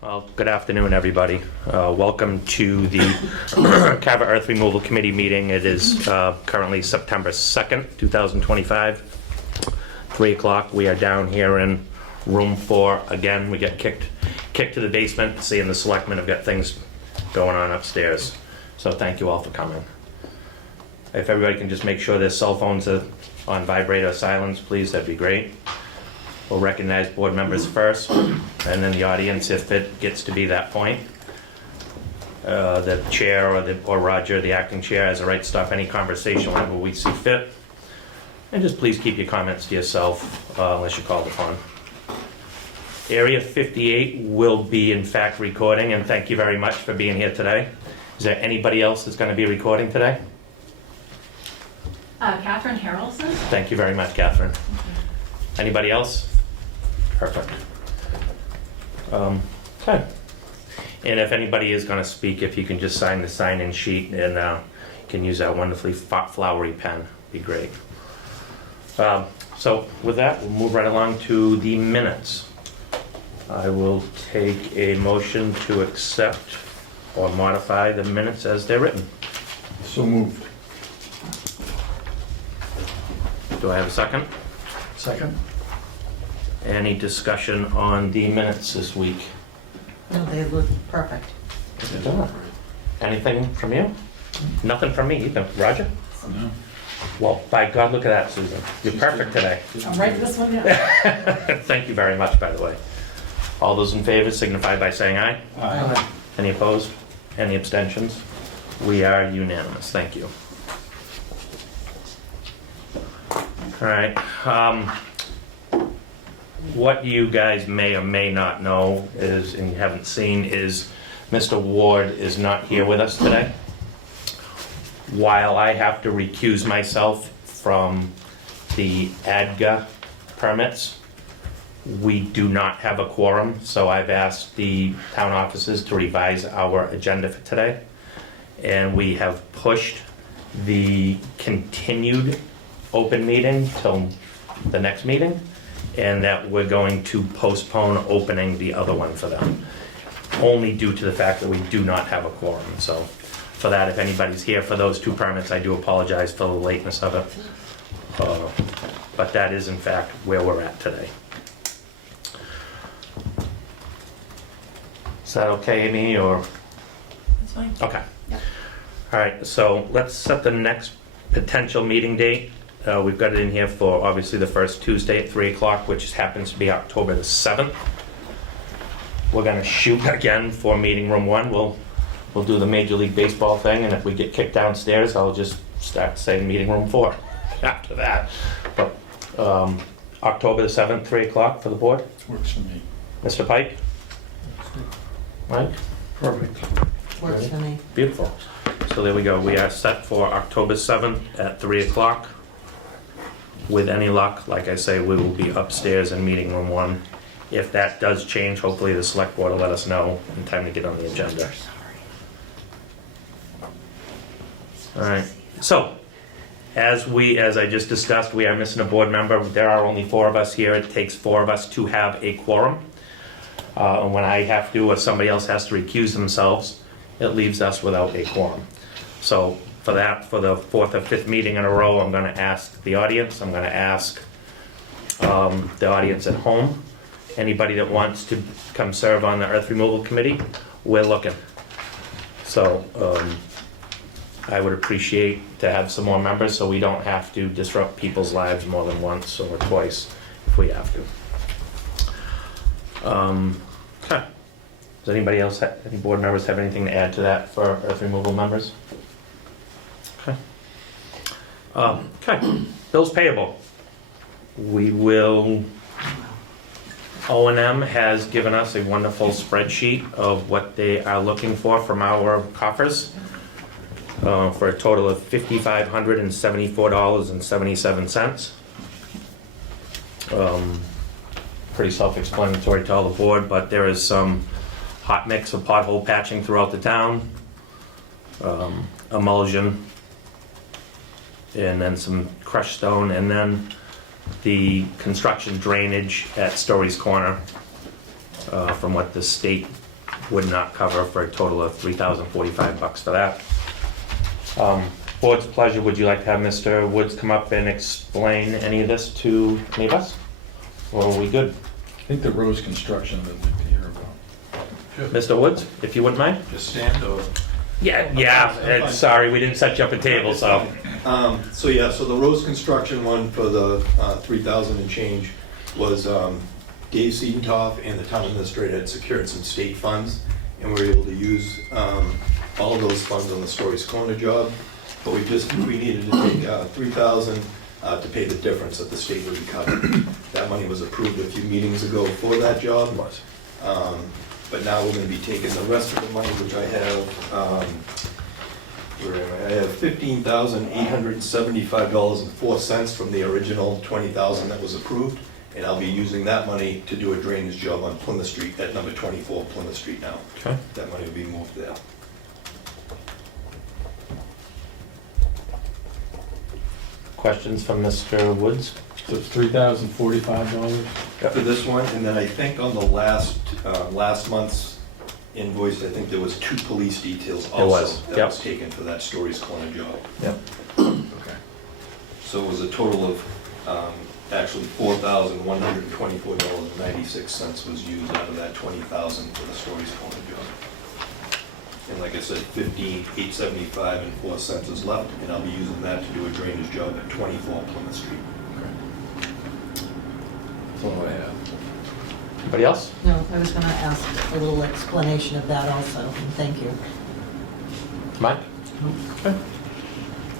Well, good afternoon, everybody. Welcome to the Carver Earth Removal Committee meeting. It is currently September 2nd, 2025, 3 o'clock. We are down here in room 4. Again, we get kicked to the basement, seeing the selectmen have got things going on upstairs. So thank you all for coming. If everybody can just make sure their cell phones are on vibrate or silence, please, that'd be great. We'll recognize board members first, and then the audience if it gets to be that point. The chair or Roger, the acting chair, has a right to stop any conversation whenever we see fit. And just please keep your comments to yourself unless you're called upon. Area 58 will be in fact recording, and thank you very much for being here today. Is there anybody else that's going to be recording today? Catherine Harrelson. Thank you very much, Catherine. Anybody else? Perfect. Okay. And if anybody is going to speak, if you can just sign the sign-in sheet, and you can use that wonderfully flowery pen, be great. So with that, we'll move right along to the minutes. I will take a motion to accept or modify the minutes as they're written. So moved. Do I have a second? Second? Any discussion on the minutes this week? No, they look perfect. Anything from you? Nothing from me either. Roger? No. Well, by God, look at that, Susan. You're perfect today. I'm writing this one down. Thank you very much, by the way. All those in favor signify by saying aye. Aye. Any opposed? Any abstentions? We are unanimous. Thank you. All right. What you guys may or may not know is, and you haven't seen, is Mr. Ward is not here with us today. While I have to recuse myself from the ADGA permits, we do not have a quorum, so I've asked the town offices to revise our agenda for today. And we have pushed the continued open meeting till the next meeting, and that we're going to postpone opening the other one for them, only due to the fact that we do not have a quorum. So for that, if anybody's here for those 2 permits, I do apologize for the lateness of it. But that is in fact where we're at today. Is that okay, Amy, or? That's fine. Okay. Yep. All right, so let's set the next potential meeting date. We've got it in here for obviously the first Tuesday at 3 o'clock, which happens to be October the 7th. We're gonna shoot again for meeting room 1. We'll do the Major League Baseball thing, and if we get kicked downstairs, I'll just start saying meeting room 4 after that. But October the 7th, 3 o'clock for the board. Works for me. Mr. Pike? Mike? Perfect. Works for me. Beautiful. So there we go. We are set for October 7th at 3 o'clock. With any luck, like I say, we will be upstairs in meeting room 1. If that does change, hopefully the select board will let us know in time to get on the agenda. All right. So, as I just discussed, we are missing a board member. There are only 4 of us here. It takes 4 of us to have a quorum. And when I have to, or somebody else has to recuse themselves, it leaves us without a quorum. So for that, for the 4th or 5th meeting in a row, I'm going to ask the audience. I'm going to ask the audience at home. Anybody that wants to come serve on the Earth Removal Committee, we're looking. So I would appreciate to have some more members so we don't have to disrupt people's lives more than once or twice if we have to. Okay. Does anybody else, any board members have anything to add to that for Earth Removal members? Okay. Okay. Bills payable. We will, O&M has given us a wonderful spreadsheet of what they are looking for from our coffers for a total of $5,574.77. Pretty self-explanatory to all the board, but there is some hot mix of pothole patching throughout the town, emulsion, and then some crushed stone, and then the construction drainage at Story's Corner, from what the state would not cover, for a total of $3,045 for that. Board's pleasure, would you like to have Mr. Woods come up and explain any of this to any of us? Or are we good? I think the Rose construction that I'd like to hear about. Mr. Woods, if you wouldn't mind? Just stand or? Yeah, sorry, we didn't set you up a table, so. So the Rose construction one for the 3,000 and change was Dave Seatontoff and the town administrator had secured some state funds, and we were able to use all of those funds on the Stories Corner job. But we needed to take 3,000 to pay the difference that the state would be covering. That money was approved a few meetings ago for that job. But now we're gonna be taking the rest of the money, which I have, where am I? I have $15,875.04 from the original 20,000 that was approved, and I'll be using that money to do a drainage job on Plymouth Street, at number 24 Plymouth Street now. Okay. That money will be moved there. Questions from Mr. Woods? So it's $3,045? For this one, and then I think on the last month's invoice, I think there was 2 police details also. was, That yep. was taken for that Stories Corner job. Yep. Okay. So it was a total of, actually $4,124.96 was used out of that 20,000 for the Stories Corner job. And like I said, $15,875.04 is left, and I'll be using that to do a drainage job at 24 Plymouth Street. That's all I have. Anybody else? No, I was gonna ask a little explanation of that also, and thank you. Mike? Okay.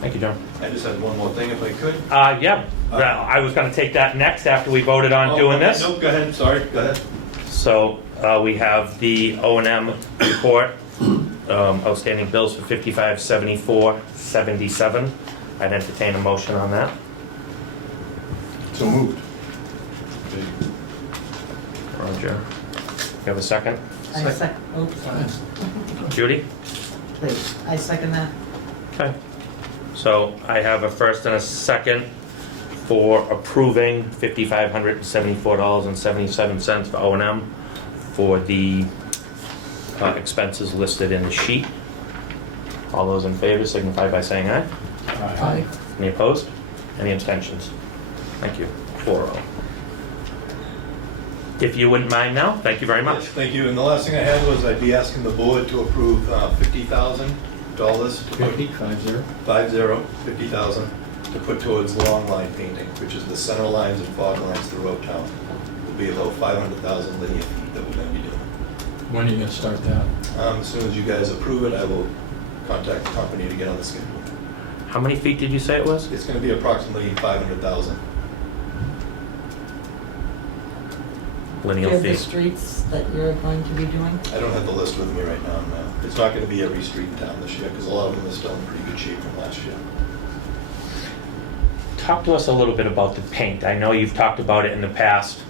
Thank you, John. I just had one more thing if I could. Yeah, well, I was gonna take that next after we voted on doing okay. this. Nope, go ahead, sorry, go ahead. So, we have the O&M report, outstanding bills for $55.74.77. I'd entertain a motion on that. So moved. Roger. You have a second? I second, oops, Judy? please, I second that. Okay. So I have a first and a second for approving $5,574.77 for O&M for the expenses listed in the sheet. All those in favor signify by saying aye. Aye. Any opposed? Any abstentions? Thank you. 4-0. If you wouldn't mind now, thank you very much. Yes, thank you, and the last thing I had was I'd be asking the board to approve $50,000 to put 50,000 to put towards long line painting, which is the center lines and fog lines throughout town. Will be about 500,000 linear feet that we're going to be doing. When are you gonna start that? As soon as you guys approve it, I will contact the company to get on the schedule. How many feet did you say it was? It's going to be approximately 500,000. Do you Lineal have the feet. streets that you're going to be doing? I don't have the list with me right now, no. It's not going to be every street in town this year, because a lot of them are still in pretty good shape from last year. Talk to us a little bit about the paint. I know you've talked about it in the past,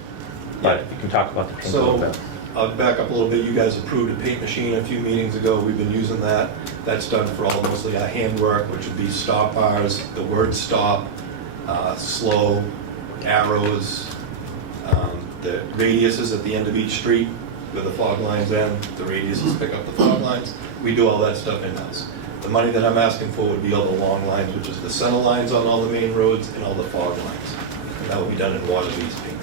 but you can talk about the paint a little So, bit. I'll back up a little bit. You guys approved a paint machine a few meetings ago. We've been using that. That's done for all mostly our handwork, which would be stop bars, the word stop, slow, arrows, the radiuses at the end of each street where the fog lines end, the radiuses pick up the fog lines. We do all that stuff in-house. The money that I'm asking for would be all the long lines, which is the center lines on all the main roads and all the fog lines. And that will be done in water-based paint.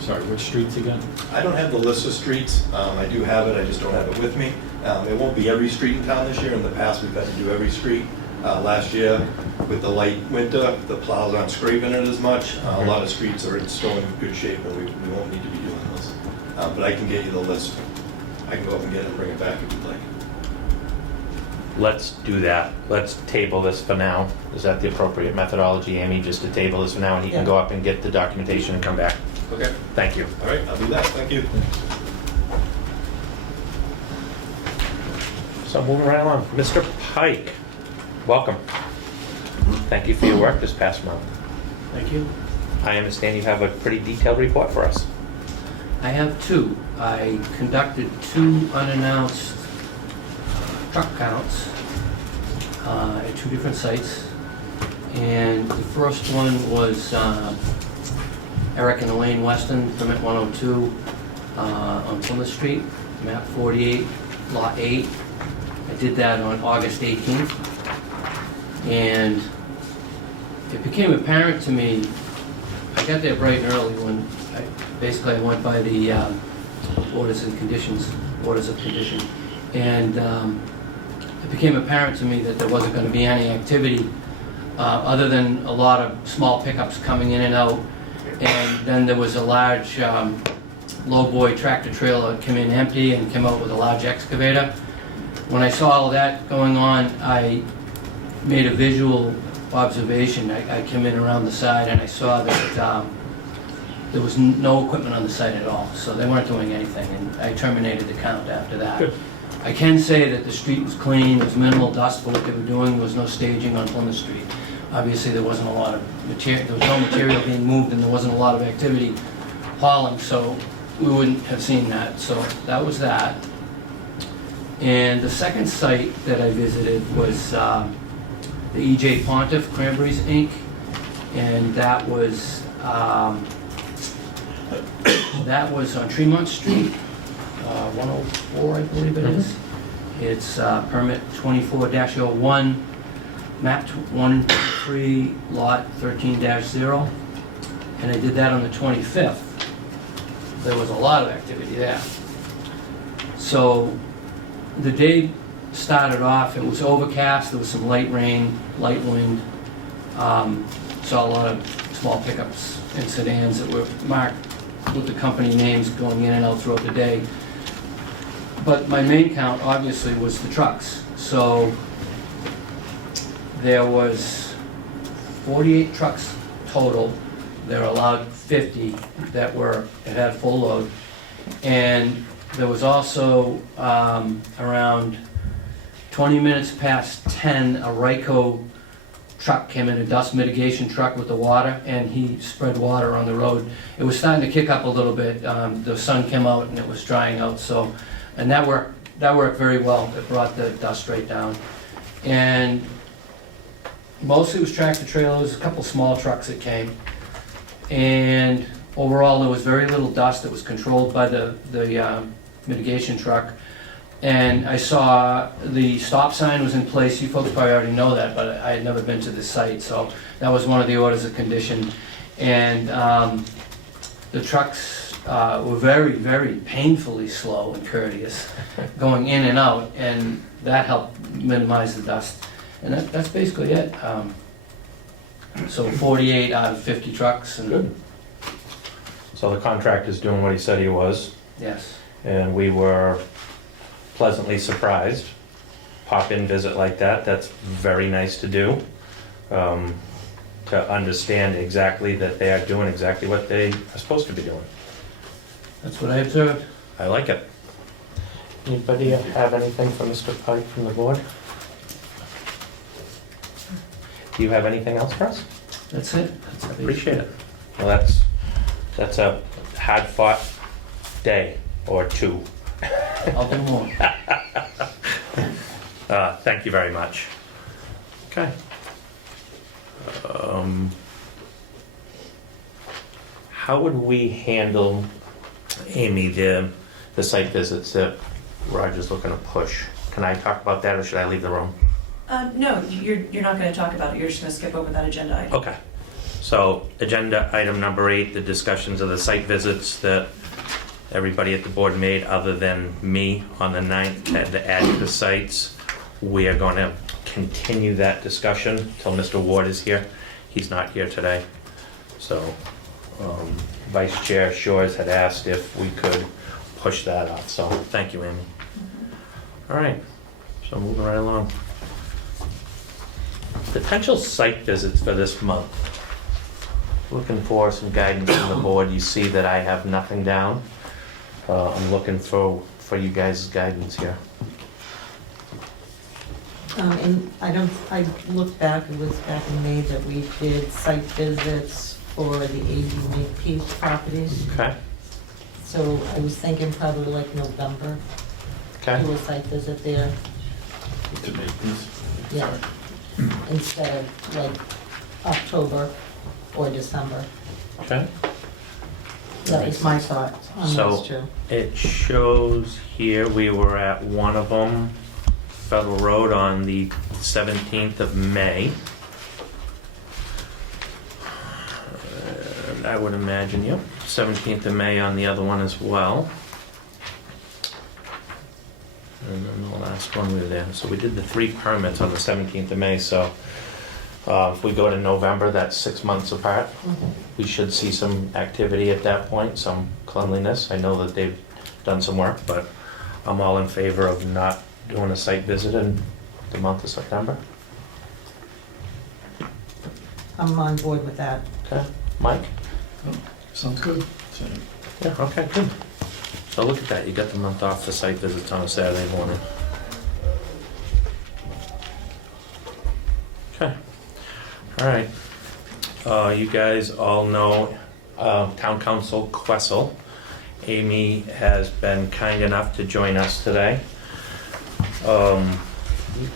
Sorry, which streets again? I don't have the list of streets. I do have it, I just don't have it with me. It won't be every street in town this year. In the past, we've had to do every street. Last year, with the light winter, the plows aren't scraping it as much. A lot of streets are still in good shape, and we won't need to be doing those. But I can get you the list. I can go up and get it and bring it back if you'd like. Let's do that. Let's table this for now. Is that the appropriate methodology, Amy, just to table this for now, and he can Yeah. go up and get the documentation and come back? Okay. Thank you. All right, I'll do that. Thank you. So moving right along, Mr. Pike, welcome. Thank you for your work this past month. Thank you. I understand you have a pretty detailed report for us. I have 2. I conducted 2 unannounced truck counts at 2 different sites. And the first one was Eric and Elaine Weston, permit 102 on Plymouth Street. map 48, lot 8. I did that on August 18th. And it became apparent to me, I got there bright and early when I went by the orders of condition. And it became apparent to me that there wasn't going to be any activity other than a lot of small pickups coming in and out. And then there was a large lowboy tractor trailer that came in empty and came out with a large excavator. When I saw all that going on, I made a visual observation. I came in around the side and I saw that there was no equipment on the site at all, so they weren't doing anything, and I terminated the count after that. Good. I can say that the street was clean, there was minimal dust for what they were doing, there was no staging on Plymouth Street. Obviously, there wasn't a lot of material, there was no material being moved, and there wasn't a lot of activity hauling, so we wouldn't have seen that. So that was that. And the second site that I visited was the E.J. Pontiff Cranberries Inc., and that was on Tremont Street, 104, I believe it is. It's permit 24-01, map 13, lot 13-0, and I did that on the 25th. There was a lot of activity there. So the day started off, it was overcast, there was some light rain, light wind. Saw a lot of small pickups and sedans that were marked with the company names going in and out throughout the day. But my main count obviously was the trucks. So there was 48 trucks total. They're allowed 50 that had full load. And there was also around 20 minutes past 10, a Ryco truck came in, a dust mitigation truck with the water, and he spread water on the road. It was starting to kick up a little bit. The sun came out and it was drying out, so, and that worked very well. It brought the dust right down. And mostly it was tractor trailers, a couple small trucks that came. And overall, there was very little dust. It was controlled by the mitigation truck. And I saw the stop sign was in place. You folks probably already know that, but I had never been to this site, so that was one of the orders of condition. And the trucks were very, very painfully slow and courteous, going in and out, and that helped minimize the dust. And that's basically it. So 48 out of 50 trucks. And Good. So the contractor's doing what he said he was, yes. and we were pleasantly surprised. Pop-in visit like that, that's very nice to do. To understand exactly that they are doing exactly what they are supposed to be doing. That's what I observed. I like it. Anybody have anything for Mr. Pike from the board? Do you have anything else for us? That's it. I appreciate it. Well, that's a hard-fought day or two. I'll do more. Thank you very much. Okay. How would we handle, Amy, the site visits that Roger's looking to push? Can I talk about that, or should I leave the room? No, you're not gonna talk about it, you're just gonna skip over that agenda item. Okay. So, agenda item number 8, the discussions of the site visits that everybody at the board made, other than me on the 9th, had to add to the sites. We are going to continue that discussion till Mr. Ward is here. He's not here today. So, Vice Chair Shores had asked if we could push that off. So, thank you, Amy. All right, so moving right along. Potential site visits for this month. Looking for some guidance from the board. You see that I have nothing down. I'm looking for you guys' guidance here. And I looked back, it was back in May that we did site visits for the AG Makepeace properties. Okay, So I was thinking probably like November, okay. do a site visit there, To make these. yeah, instead of like October or December. Okay. That was my thought on So- those two. It shows here, we were at one of them, Federal Road, on the 17th of May. And I would imagine, yep, 17th of May on the other one as well. And then the last one we were there. So we did the 3 permits on the 17th of May, so if we go to November, that's 6 months apart. We should see some activity at that point, some cleanliness. I know that they've done some work, but I'm all in favor of not doing a site visit in the month of September. I'm on board with that. Okay, Mike? Sounds good. So, Yeah, okay, good. So look at that, you got the month off for site visits on a Saturday morning. Okay, all right. You guys all know Town Council Quessel. Amy has been kind enough to join us today.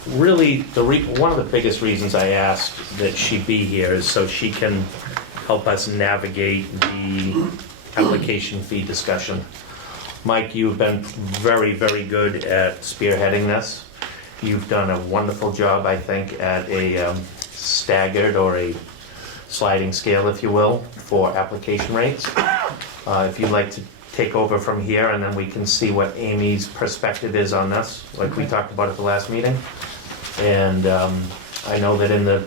Really, one of the biggest reasons I asked that she be here is so she can help us navigate the application fee discussion. Mike, you've been very, very good at spearheading this. You've done a wonderful job, I think, at a staggered or a sliding scale, if you will, for application rates. If you'd like to take over from here, and then we can see what Amy's perspective is on this, like we talked about at the last meeting. And I know that in the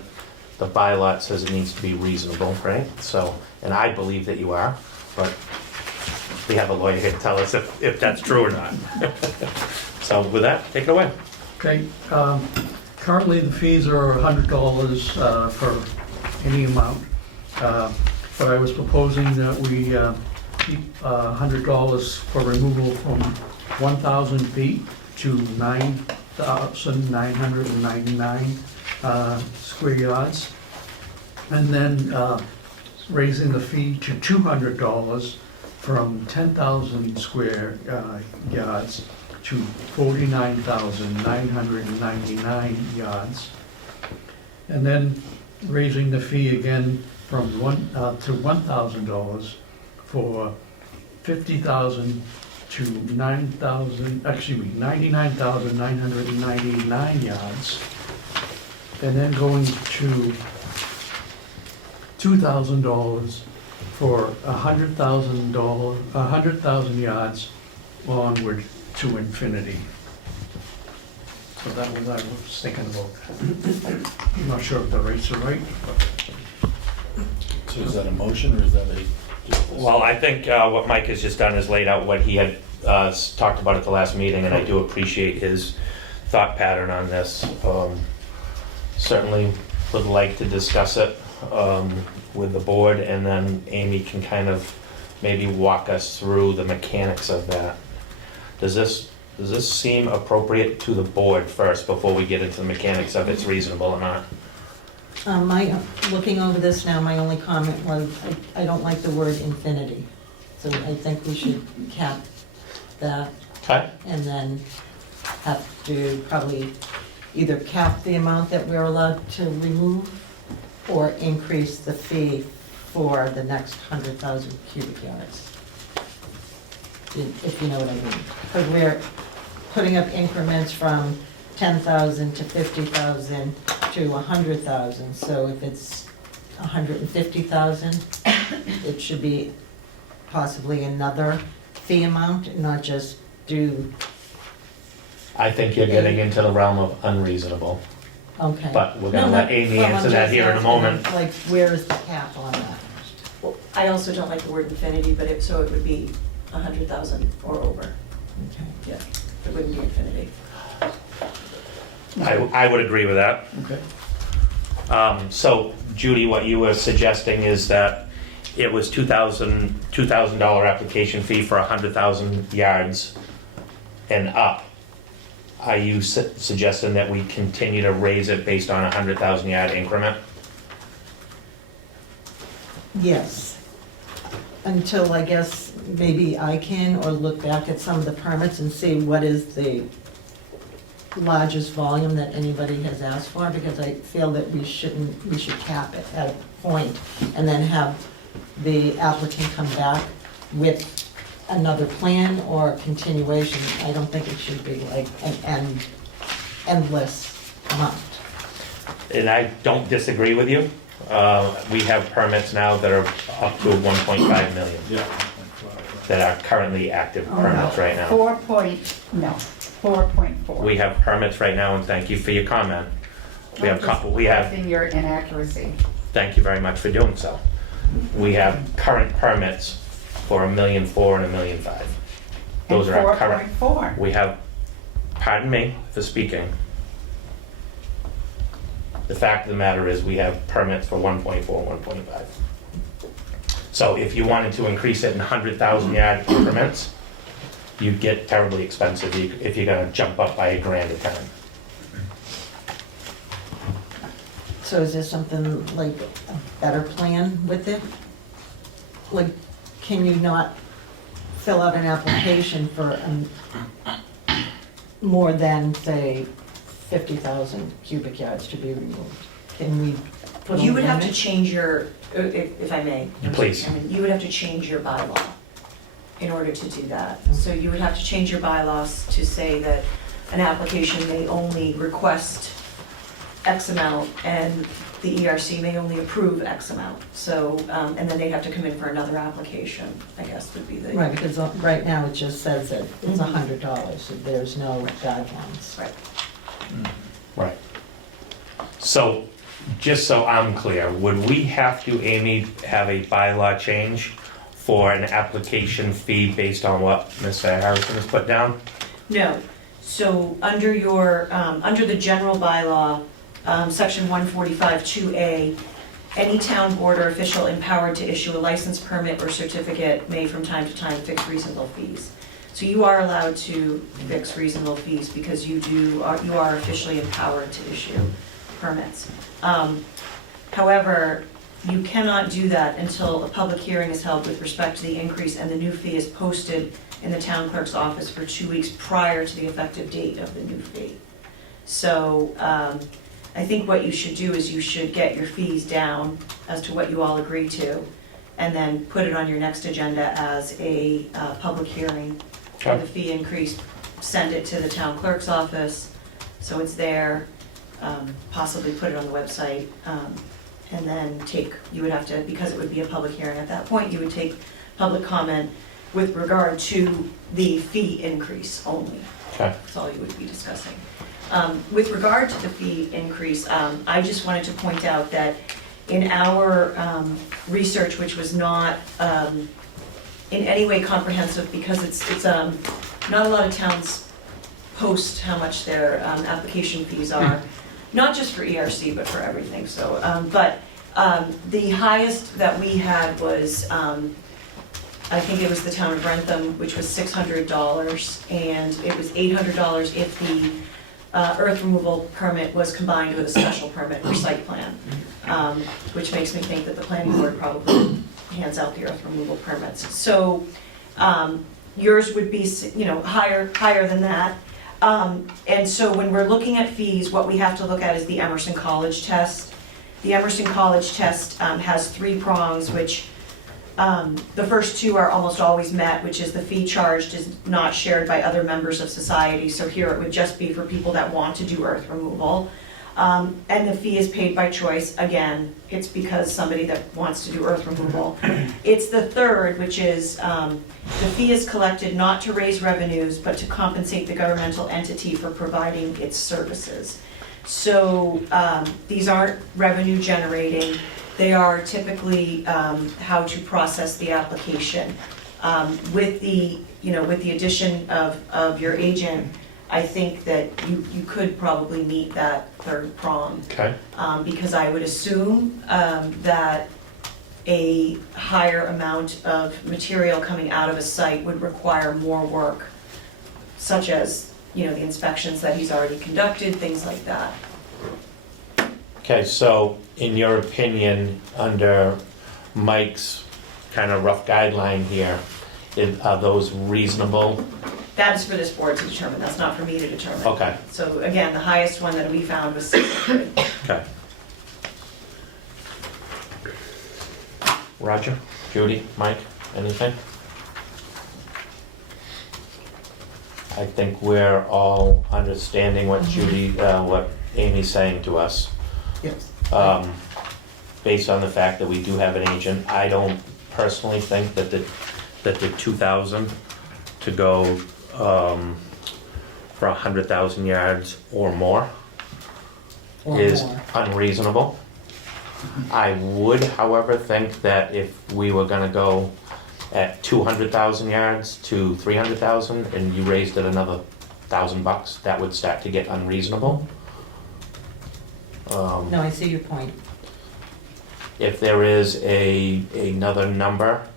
bylaw it says it needs to be reasonable, right? So, and I believe that you are, but we have a lawyer here to tell us if that's true or not. So with that, take it away. Okay, currently the fees are $100 for any amount, but I was proposing that we keep $100 for removal from 1,000 feet to 9,999 square yards, and then raising the fee to $200 from 10,000 square yards to 49,999 yards. And then raising the fee again from to $1,000 for 50,000 to 99,999 yards. And then going to $2,000 for 100,000 yards onward to infinity. So that was, I was thinking about that. I'm not sure if the rates are right, but so is that a motion or is that just a? Well, I think what Mike has just done is laid out what he had talked about at the last meeting, and I do appreciate his thought pattern on this. Certainly would like to discuss it with the board, and then Amy can kind of maybe walk us through the mechanics of that. Does this seem appropriate to the board first before we get into the mechanics of it's reasonable or not? Looking over this now, my only comment was, I don't like the word infinity. So I think we should cap that Okay. and then have to probably either cap the amount that we're allowed to remove or increase the fee for the next 100,000 cubic yards. If you know what I mean. Because we're putting up increments from 10,000 to 50,000 to 100,000. So if it's 150,000, it should be possibly another fee amount and not just do, I think you're getting into the realm of unreasonable, okay. but we're gonna No, let no, Amy well, I'm answer that just here in a asking, moment. Like, where is the cap on that? Well, I also don't like the word infinity, but so it would be 100,000 or over. Okay. Yeah, it wouldn't be infinity. I would agree with that. okay. So Judy, what you were suggesting is that it was $2,000 application fee for 100,000 yards and up. Are you suggesting that we continue to raise it based on a 100,000 yard increment? Yes. Until, I guess, maybe I can, or look back at some of the permits and see what is the largest volume that anybody has asked for, because I feel that we should cap it at a point and then have the applicant come back with another plan or continuation. I don't think it should be like an endless amount. And I don't disagree with you. We have permits now that are up to 1.5 million Yeah. that are currently active Oh, permits right now. 4.4. We have permits right now, and thank you for your comment. We have, we have, Correcting your inaccuracy. thank you very much for doing so. We have current permits for 1.4 million and 1.5 million. Those are our current. 4.4. We have, pardon me for speaking. The fact of the matter is, we have permits for 1.4 and 1.5. So if you wanted to increase it in 100,000 yard increments, you'd get terribly expensive if you're gonna jump up by $1,000 a time. So is there something like a better plan with it? Like, can you not fill out an application for more than, say, 50,000 cubic yards to be removed? Can we put a You would have to limit? change your, if I may. Please. I mean, you would have to change your bylaw in order to do that. So you would have to change your bylaws to say that an application may only request X amount and the ERC may only approve X amount. So, and then they'd have to come in for another application, I guess would be the. Right, because right now it just says that it's Mhm. $100, so there's no guidelines. Right. Right. So, just so I'm clear, would we have to, Amy, have a bylaw change for an application fee based on what Mr. Harrison has put down? No, so under your, under the general bylaw, section 145-2A, any town board or official empowered to issue a license, permit, or certificate may from time to time fix reasonable fees. So you are allowed to fix reasonable fees because you are officially empowered to issue permits. However, you cannot do that until a public hearing is held with respect to the increase and the new fee is posted in the town clerk's office for 2 weeks prior to the effective date of the new fee. So I think what you should do is you should get your fees down as to what you all agree to, and then put it on your next agenda as a public hearing for the fee increase. Send it to the town clerk's office, so it's there, possibly put it on the website, and then you would have to, because it would be a public hearing at that point, you would take public comment with regard to the fee increase only. Okay. That's all you would be discussing. With regard to the fee increase, I just wanted to point out that in our research, which was not in any way comprehensive, because it's not a lot of towns post how much their application fees are, not just for ERC, but for everything, so, but the highest that we had was, I think it was the town of Rentham, which was $600, and it was $800 if the earth removal permit was combined with a special permit or site plan, which makes me think that the planning board probably hands out the earth removal permits. So yours would be, higher than that. And so when we're looking at fees, what we have to look at is the Emerson College test. The Emerson College test has 3 prongs, which the first 2 are almost always met, which is the fee charged is not shared by other members of society. So here it would just be for people that want to do earth removal. And the fee is paid by choice. Again, it's because somebody that wants to do earth removal. It's the third, which is the fee is collected not to raise revenues, but to compensate the governmental entity for providing its services. So these aren't revenue generating. They are typically how to process the application. With the addition of your agent, I think that you could probably meet that third prong. Okay. Because I would assume that a higher amount of material coming out of a site would require more work, such as, the inspections that he's already conducted, things like that. Okay, so in your opinion, under Mike's kind of rough guideline here, are those reasonable? That is for this board to determine, that's not for me to determine. Okay, So again, the highest one that we found was 600. okay. Roger, Judy, Mike, anything? I think we're all understanding what Judy, what Amy's saying to us. Yes. Based on the fact that we do have an agent, I don't personally think that the 2,000 to go for 100,000 yards or more Or is more. unreasonable. I would, however, think that if we were gonna go at 200,000 yards to 300,000 and you raised it another $1,000, that would start to get unreasonable. No, I see your point. If there is another number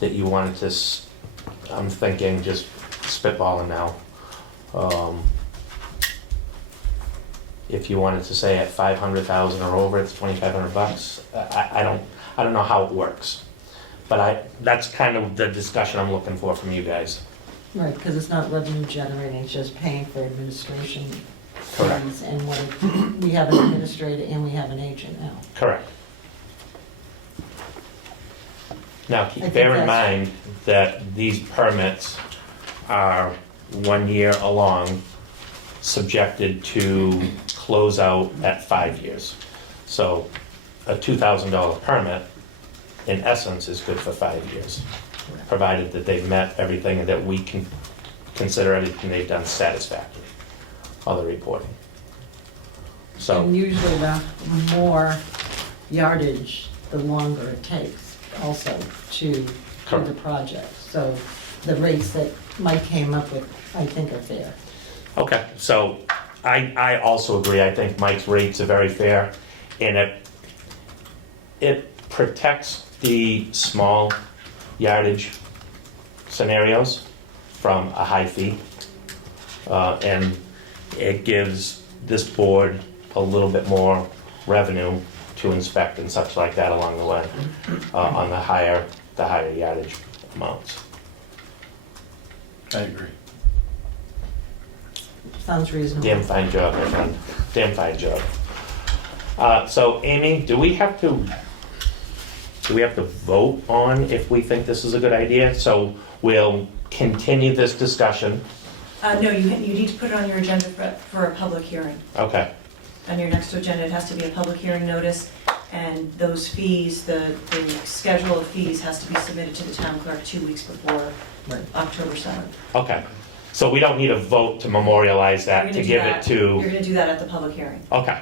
that you wanted to, I'm thinking just spitballing now. If you wanted to say at 500,000 or over, it's $2,500. I don't know how it works. But that's kind of the discussion I'm looking for from you guys. Right, because it's not revenue generating, it's just paying for administration Correct. fees. And we have an administrator and we have an agent now. Correct. Now, I think bear in that's- mind that these permits are 1 year along, subjected to close out at 5 years. So a $2,000 permit, in essence, is good for 5 years, provided that they've met everything and that we can consider everything they've done satisfactory, all the reporting. So, And usually the more yardage, the longer it takes also to do the Correct. project. So the rates that Mike came up with, I think are fair. okay, so I also agree. I think Mike's rates are very fair, and it protects the small yardage scenarios from a high fee. And it gives this board a little bit more revenue to inspect and such like that along the way, on the higher yardage amounts. I agree. Sounds reasonable. Damn fine job, my friend. Damn fine job. So Amy, do we have to vote on if we think this is a good idea? So we'll continue this discussion. No, you need to put it on your agenda for a public hearing. Okay, On your next agenda, it has to be a public hearing notice, and those fees, the schedule of fees has to be submitted to the town clerk 2 weeks before Right. October 7th. okay. So we don't need a vote to memorialize You're that, gonna to do give that- it You're to, gonna do that at the public hearing. okay.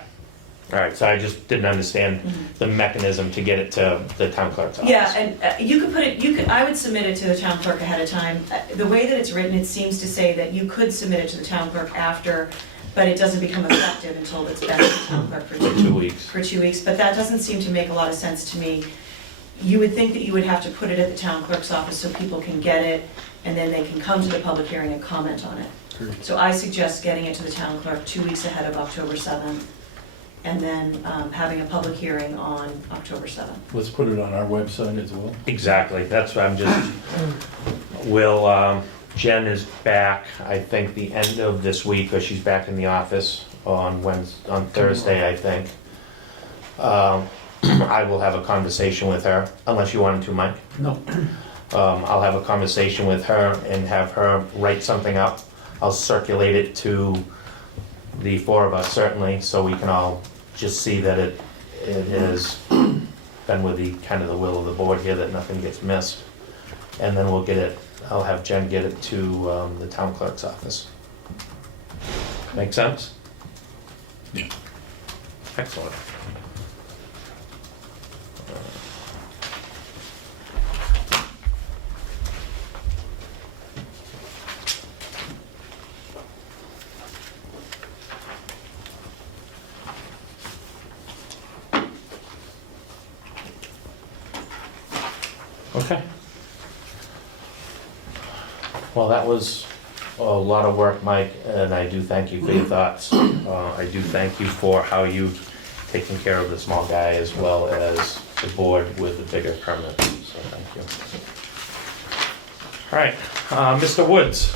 All right, so I just didn't understand Mhm. the mechanism to get it to the town clerk's office. Yeah, and you could put it, I would submit it to the town clerk ahead of time. The way that it's written, it seems to say that you could submit it to the town clerk after, but it doesn't become effective until it's been to the town clerk For 2 weeks. for 2 weeks, but that doesn't seem to make a lot of sense to me. You would think that you would have to put it at the town clerk's office so people can get it, and then they can come to the public hearing and comment on it. Agreed. So I suggest getting it to the town clerk 2 weeks ahead of October 7th, and then having a public hearing on October 7th. Let's put it on our website as well. Exactly, that's what I'm just, Jen is back, I think, the end of this week, or she's back in the office on Thursday, I think. I will have a conversation with her, unless you wanted to, Mike. No, I'll have a conversation with her and have her write something up. I'll circulate it to the four of us certainly, so we can all just see that it has been with the, kind of the will of the board here, that nothing gets missed. And then we'll get it, I'll have Jen get it to the town clerk's office. Make sense? Yeah. Excellent. Okay. Well, that was a lot of work, Mike, and I do thank you for your thoughts. I do thank you for how you've taken care of the small guy as well as the board with the bigger permit, so thank you. All right, Mr. Woods,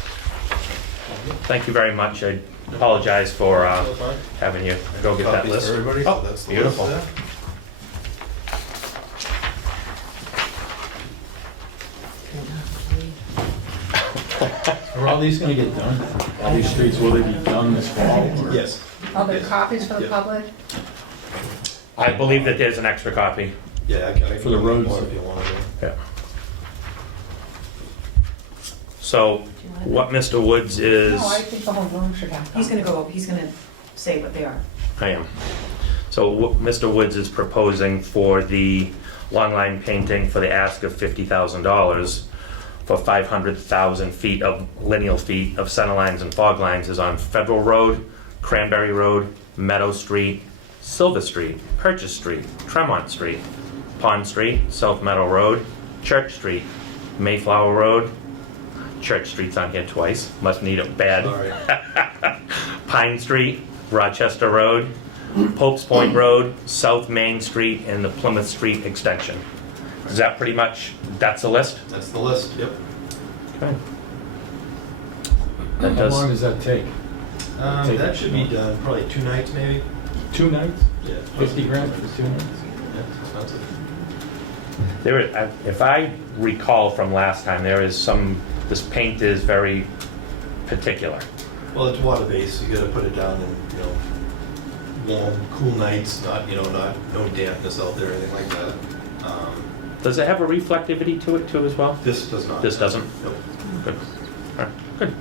thank you very much. I apologize for having you go get that Copies list. for everybody, so Oh, that's the beautiful. list there. Are all these gonna get done? All these streets, will they be done this fall? or- Yes. Are there copies for the Yeah. public? I believe that there's an extra copy. Yeah, I can. For the roads. More if you want to. Yeah. So what Mr. Woods is... No, I think the whole room should have He's copies. he's gonna say what they are. I am. So what Mr. Woods is proposing for the long line painting for the ask of $50,000 for 500,000 feet of lineal feet of center lines and fog lines is on Federal Road, Cranberry Road, Meadow Street, Silver Street, Purchase Street, Tremont Street, Pond Street, South Meadow Road, Church Street, Mayflower Road. Church Street's on here twice, must need it bad. Sorry. Pine Street, Rochester Road, Pope's Point Road, South Main Street, and the Plymouth Street extension. Is that pretty much, that's the list? That's the list, yep. Okay. That How long does, does that take? Take That it, should you be know? done probably 2 nights maybe. 2 nights? Yeah. 50 grand for 2 nights? Yeah, it's expensive. if I recall from last time, there is some, this paint is very particular. Well, it's water-based, you gotta put it down in, warm, cool nights, not, no dampness out there or anything like that. Does it have a reflectivity to it too as well? This does not. This doesn't? Nope. Good. All right, good.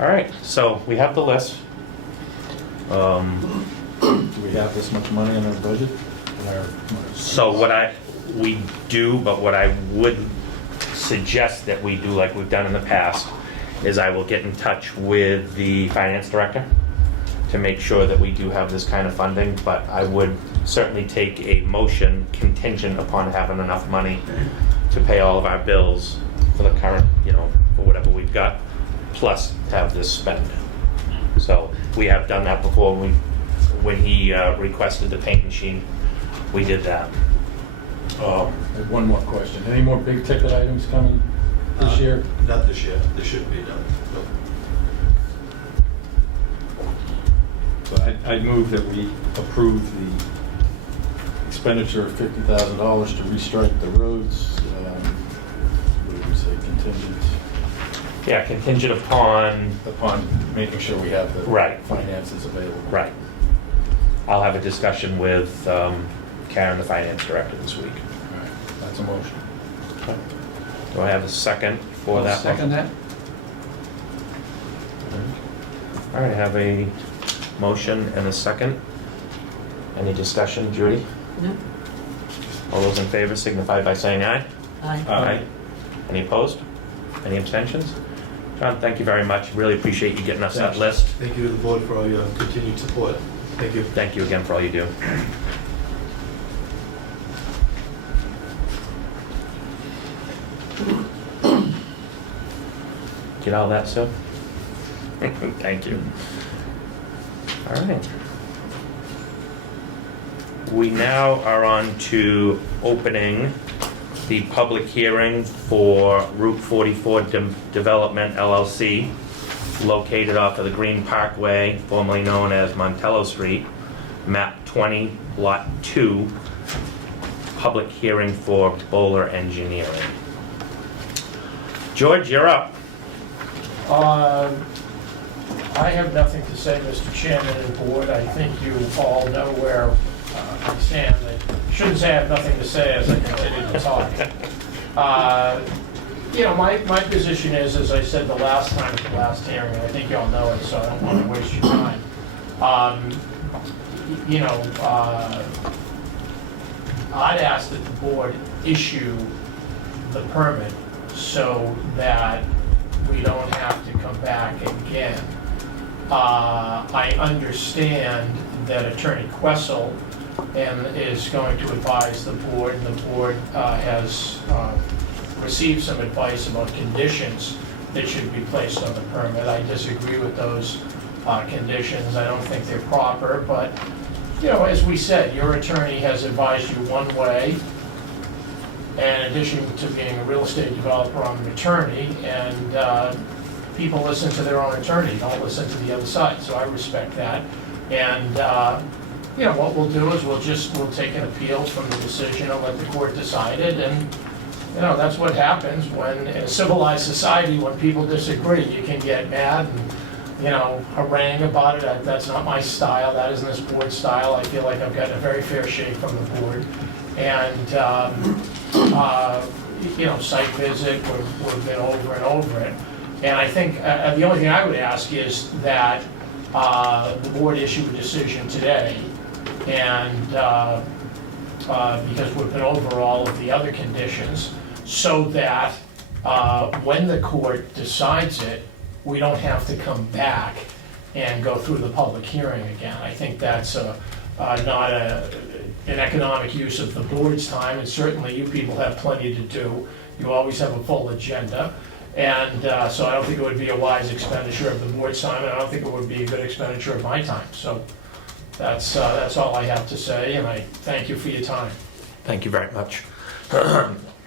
All right, so we have the list. Do we have this much money in our budget? So we do, but what I would suggest that we do, like we've done in the past, is I will get in touch with the finance director to make sure that we do have this kind of funding, but I would certainly take a motion contingent upon having enough money to pay all of our bills for the current, for whatever we've got, plus have this spent. So we have done that before. When he requested the paint machine, we did that. I have one more question. Any more big ticket items coming this year? Not this year, this shouldn't be done. Nope. So I'd move that we approve the expenditure of $50,000 to restrike the roads. What did we say, contingent Yeah, contingent upon, upon making sure we have the Right. finances available. right. I'll have a discussion with Karen, the finance director, this week. All right, that's a motion. Do I have a second for that? Second that? All right, I have a motion and a second. Any discussion, Judy? No? All those in favor signify by saying aye. Aye. Any opposed? Any abstentions? John, thank you very much. Really appreciate you getting us that list. Thank you to the board for all your continued support. Thank you. Thank you again for all you do. Get all that, Sue? Thank you. All right. We now are on to opening the public hearing for Route 44 Development LLC, located off of the Green Parkway, formerly known as Montello Street, map 20, lot 2, public hearing for Bowler Engineering. George, you're up. I have nothing to say, Mr. Chairman and Board. I think you all know where I stand. I shouldn't say I have nothing to say as I continue to talk. My position is, as I said the last time at the last hearing, I think you all know it, so I don't want to waste your time. I'd ask that the board issue the permit so that we don't have to come back again. I understand that Attorney Questle is going to advise the board, and the board has received some advice about conditions that should be placed on the permit. I disagree with those conditions. I don't think they're proper, but, as we said, your attorney has advised you one way. And in addition to being a real estate developer, I'm an attorney, and people listen to their own attorney, don't listen to the other side, so I respect that. And, what we'll do is we'll take an appeal from the decision and let the court decide it, and that's what happens when, in a civilized society, when people disagree, you can get mad and, harangue about it. That's not my style, that isn't this board's style. I feel like I've gotten a very fair shake from the board. And, site visit, we've been over and over it. And I think, the only thing I would ask is that the board issue a decision today, and, because we've been over all of the other conditions, so that when the court decides it, we don't have to come back and go through the public hearing again. I think that's not an economic use of the board's time, and certainly you people have plenty to do. You always have a full agenda, and so I don't think it would be a wise expenditure of the board's time, and I don't think it would be a good expenditure of my time. So that's all I have to say, and I thank you for your time. Thank you very much.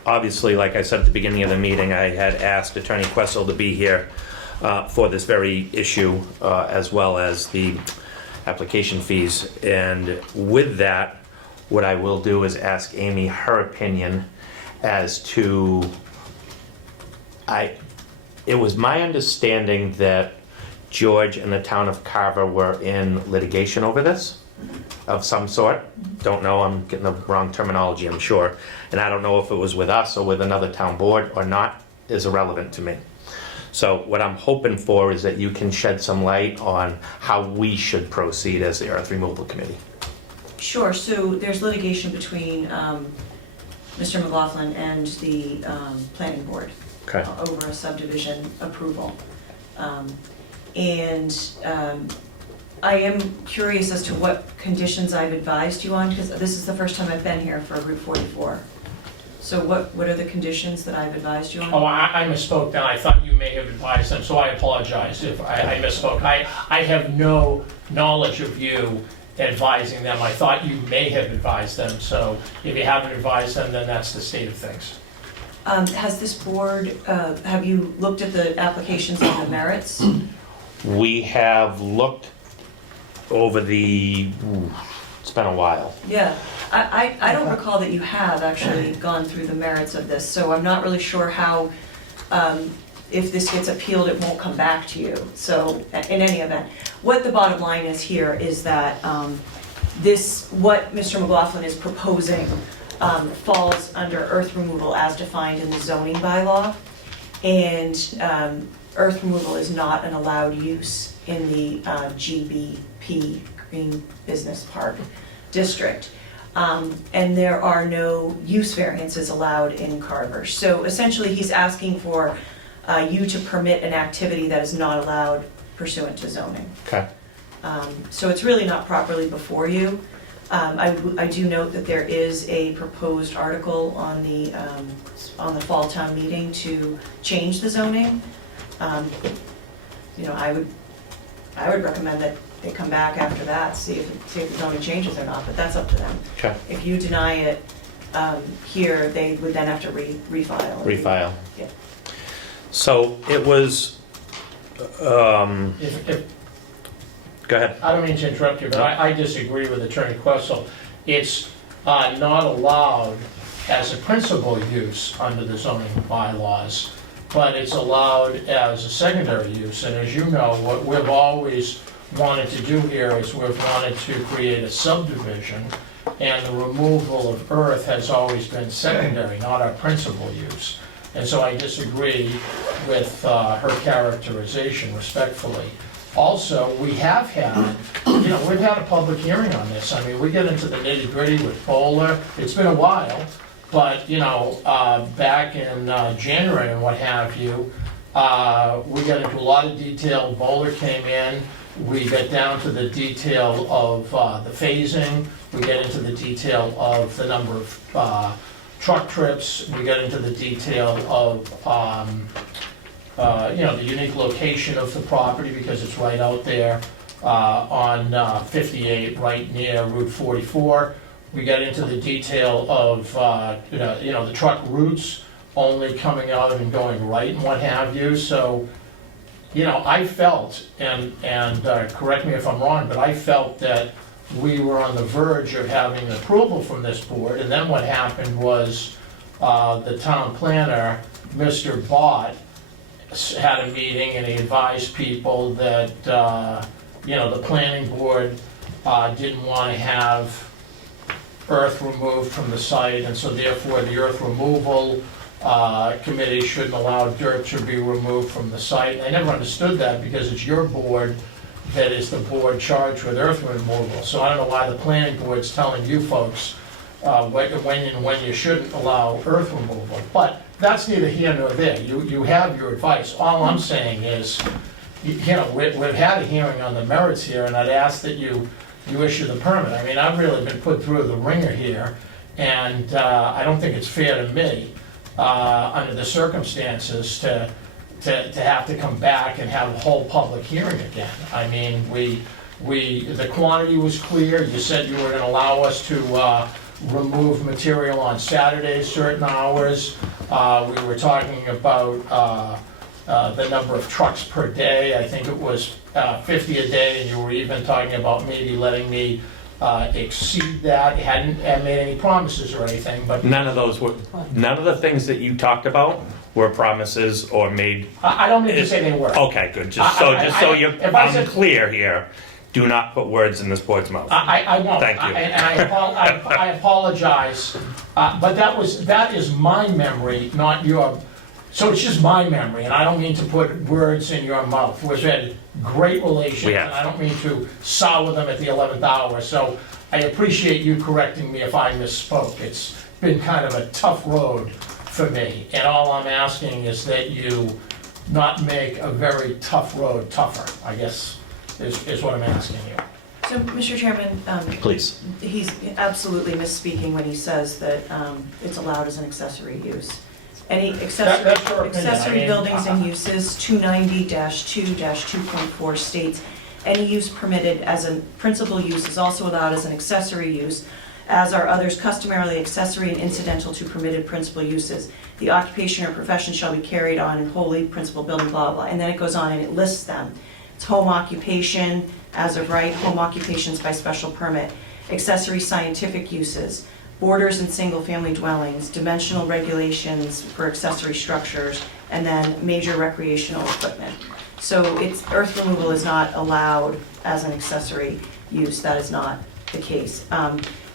Obviously, like I said at the beginning of the meeting, I had asked Attorney Questle to be here for this very issue, as well as the application fees. And with that, what I will do is ask Amy her opinion as to, it was my understanding that George and the town of Carver were in litigation over this of some sort. Don't know, I'm getting the wrong terminology, I'm sure. And I don't know if it was with us or with another town board or not, is irrelevant to me. So what I'm hoping for is that you can shed some light on how we should proceed as the Earth Removal Committee. Sure, so there's litigation between Mr. McLaughlin and the planning board Okay. over a subdivision approval. I am curious as to what conditions I've advised you on, because this is the first time I've been here for Route 44. So what are the conditions that I've advised you on? Oh, I misspoke then. I thought you may have advised them, so I apologize if I misspoke. I have no knowledge of you advising them. I thought you may have advised them, so if you haven't advised them, then that's the state of things. Has this board, have you looked at the applications on the merits? We have looked over it's been a while. Yeah, I don't recall that you have actually gone through the merits of this, so I'm not really sure how, if this gets appealed, it won't come back to you. So in any event, what the bottom line is here is that what Mr. McLaughlin is proposing falls under earth removal as defined in the zoning bylaw. And earth removal is not an allowed use in the GBP, Green Business Park District. And there are no use variances allowed in Carver. So essentially, he's asking for you to permit an activity that is not allowed pursuant to zoning. Okay. So it's really not properly before you. I do note that there is a proposed article on the fall town meeting to change the zoning. I would recommend that they come back after that, see if the zoning changes or not, but that's up to them. Okay. If you deny it here, they would then have to refile. Refile. Yeah. So it was, If go ahead. I don't mean to interrupt you, but I disagree with Attorney Questle. It's not allowed as a principal use under the zoning bylaws, but it's allowed as a secondary use. And as you know, what we've always wanted to do here is we've wanted to create a subdivision, and the removal of earth has always been secondary, not our principal use. And so I disagree with her characterization respectfully. Also, we have had, we've had a public hearing on this. I mean, we get into the nitty gritty with Bowler. It's been a while, but, back in January and what have you, we got into a lot of detail. Bowler came in. We get down to the detail of the phasing. We get into the detail of the number of truck trips. We get into the detail of the unique location of the property, because it's right out there on 58, right near Route 44. We get into the detail of the truck routes only coming out and going right and what have you. So, I felt, and correct me if I'm wrong, but I felt that we were on the verge of having approval from this board, and then what happened was the town planner, Mr. Bott, had a meeting and he advised people that, the planning board didn't want to have earth removed from the site, and so therefore the earth removal committee shouldn't allow dirt to be removed from the site. I never understood that because it's your board that is the board charged with earth removal. So I don't know why the planning board's telling you folks when you shouldn't allow earth removal. But that's neither here nor there. You have your advice. All I'm saying is, we've had a hearing on the merits here, and I'd ask that you issue the permit. I mean, I've really been put through the ringer here, and I don't think it's fair to me, under the circumstances, to have to come back and have a whole public hearing again. I mean, the quantity was clear. You said you were gonna allow us to remove material on Saturdays, certain hours. We were talking about the number of trucks per day. I think it was 50 a day, and you were even talking about maybe letting me exceed that. You hadn't made any promises or anything, but None of the things that you talked about were promises or made. I don't mean to say they were. Okay, good. Just if I I'm said- clear here, do not put words in this board's mouth. I won't. Thank you. I apologize, but that is my memory, not your. So it's just my memory, and I don't mean to put words in your mouth. We've had great relations, We have. and I don't mean to sour them at the 11th hour. So I appreciate you correcting me if I misspoke. It's been kind of a tough road for me, and all I'm asking is that you not make a very tough road tougher, I guess, is what I'm asking you. So, Mr. Chairman, Please. he's absolutely misspeaking when he says that it's allowed as an accessory use. Any That's your opinion. accessory I mean, buildings and uses, 290-2-2.4 states, any use permitted as a principal use is also allowed as an accessory use, as are others customarily accessory and incidental to permitted principal uses. The occupation or profession shall be carried on in wholly principal building, blah, blah, and then it goes on and it lists them. It's home occupation, as of right, home occupations by special permit, accessory scientific uses, borders and single-family dwellings, dimensional regulations for accessory structures, and then major recreational equipment. So earth removal is not allowed as an accessory use. That is not the case.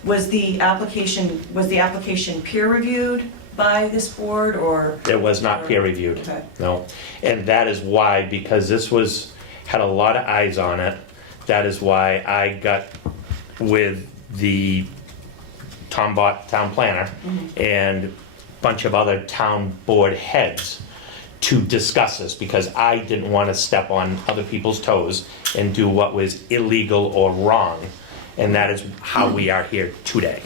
Was the application peer reviewed by this board, or? It was not peer reviewed. Okay. No. And that is why, because this had a lot of eyes on it, that is why I got with the Tom Bott town planner and a bunch of other town board heads to discuss this, because I didn't want to step on other people's toes and do what was illegal or wrong. And that is how we are here today.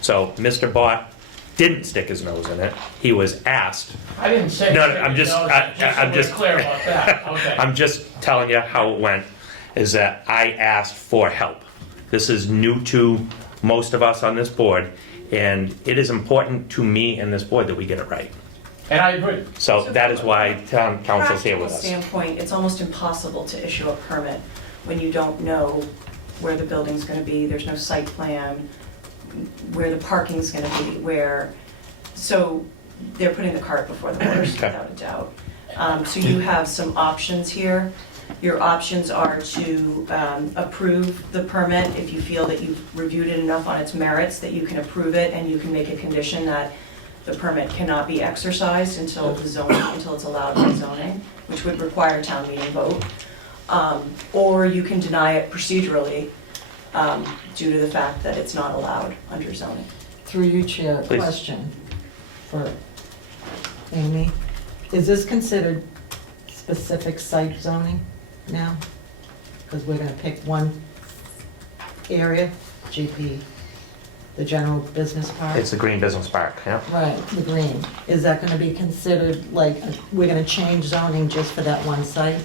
So Mr. Bott didn't stick his nose in it. He was asked. I didn't say. No, that, I'm just- so I'm we're just- clear about that. Okay. I'm just telling you how it went, is that I asked for help. This is new to most of us on this board, and it is important to me and this board that we get it right. And I agree. So that is why town council's here with us. Practical standpoint, it's almost impossible to issue a permit when you don't know where the building's gonna be, there's no site plan, where the parking's gonna be, so they're putting the cart before the horse, Okay. without a doubt. So you have some options here. Your options are to approve the permit if you feel that you've reviewed it enough on its merits that you can approve it, and you can make a condition that the permit cannot be exercised until it's allowed by zoning, which would require a town meeting vote. Or you can deny it procedurally due to the fact that it's not allowed under zoning. Through you, Chair, Please. question for Amy. Is this considered specific site zoning now? Because we're gonna pick one area, GP, the general business park? It's the Green Business Park, yeah? Right, the green. Is that gonna be considered, like, we're gonna change zoning just for that one site?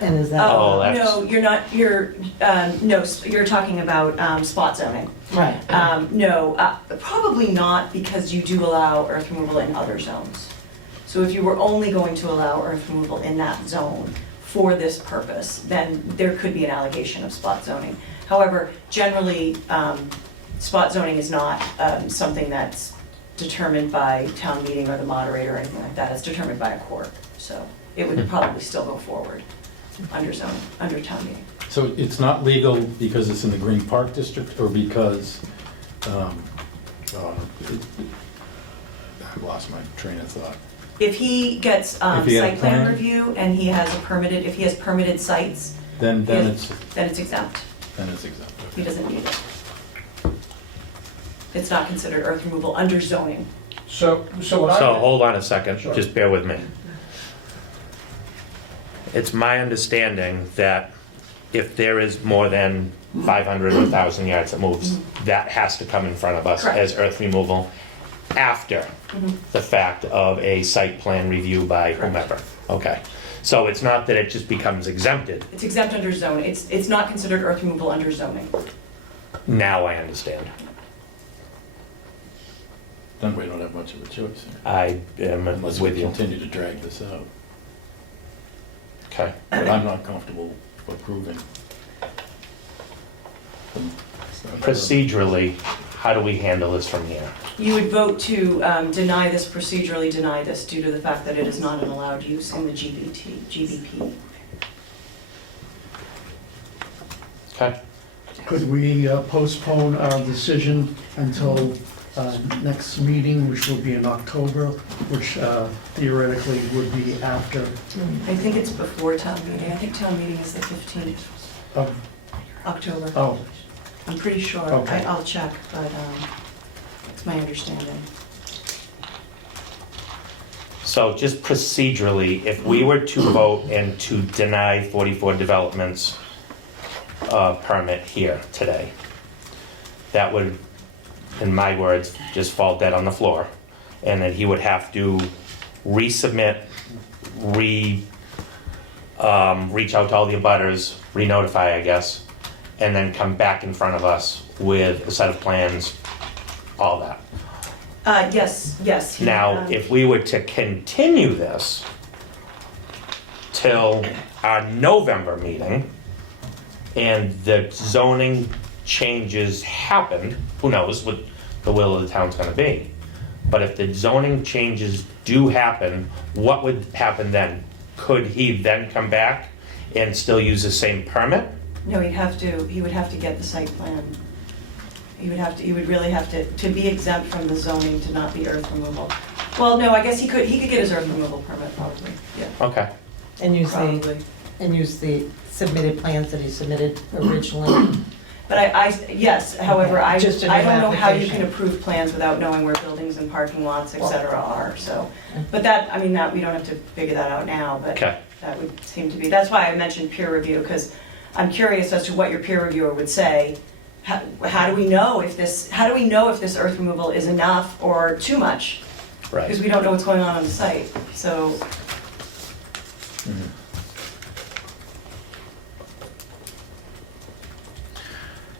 And is that? Oh, that's- No, you're not, you're talking about spot zoning. Right. No, probably not, because you do allow earth removal in other zones. So if you were only going to allow earth removal in that zone for this purpose, then there could be an allegation of spot zoning. However, generally, spot zoning is not something that's determined by town meeting or the moderator or anything like that. It's determined by a court. So it would probably still go forward under zoning, under town meeting. So it's not legal because it's in the Green Park District, or because, I've lost my train of thought. If he gets If he had a site plan plan? review and he has a permitted, if he has permitted sites, Then it's exempt. exempt. He Okay. doesn't need it. It's not considered earth removal under zoning. So what I. So hold on a second, Sure. just bear with me. It's my understanding that if there is more than 500 or 1,000 yards that moves, that has to come in front of us Correct. as earth removal after the fact of a site plan review by whomever. Okay, so it's not that it just becomes exempted. It's exempt under zoning. It's not considered earth removal under zoning. Now I understand. Then we don't have much of a choice, I am unless we with you. continue to drag this out. Okay. But I'm not comfortable approving. Procedurally, how do we handle this from here? You would vote to deny this, procedurally deny this due to the fact that it is not an allowed use in the GBP. Okay. Could we postpone our decision until next meeting, which will be in October, which theoretically would be after? I think it's before town meeting. I think town meeting is the 15th of- October. Oh, I'm pretty sure. Okay. I'll check, but it's my understanding. So just procedurally, if we were to vote and to deny 44 Development's permit here today, that would, in my words, just fall dead on the floor. And then he would have to resubmit, reach out to all the abutters, re-notify, I guess, and then come back in front of us with a set of plans, all that. Yes. Now, if we were to continue this till our November meeting, and the zoning changes happen, who knows what the will of the town's gonna be. But if the zoning changes do happen, what would happen then? Could he then come back and still use the same permit? No, he would have to get the site plan. He would really have to be exempt from the zoning to not be earth removal. Well, no, I guess he could get his earth removal permit probably, yeah, Okay, And use probably. the submitted plans that he submitted originally. But yes, however, I Just a new don't know how you can application. approve plans without knowing where buildings and parking lots, et Well- cetera, are, so. But that, we don't have to figure that out now, but okay. that would seem to be, that's why I mentioned peer review, because I'm curious as to what your peer reviewer would say. How do we know if this earth removal is enough or too much? Right. Because we don't know what's going on the site, so.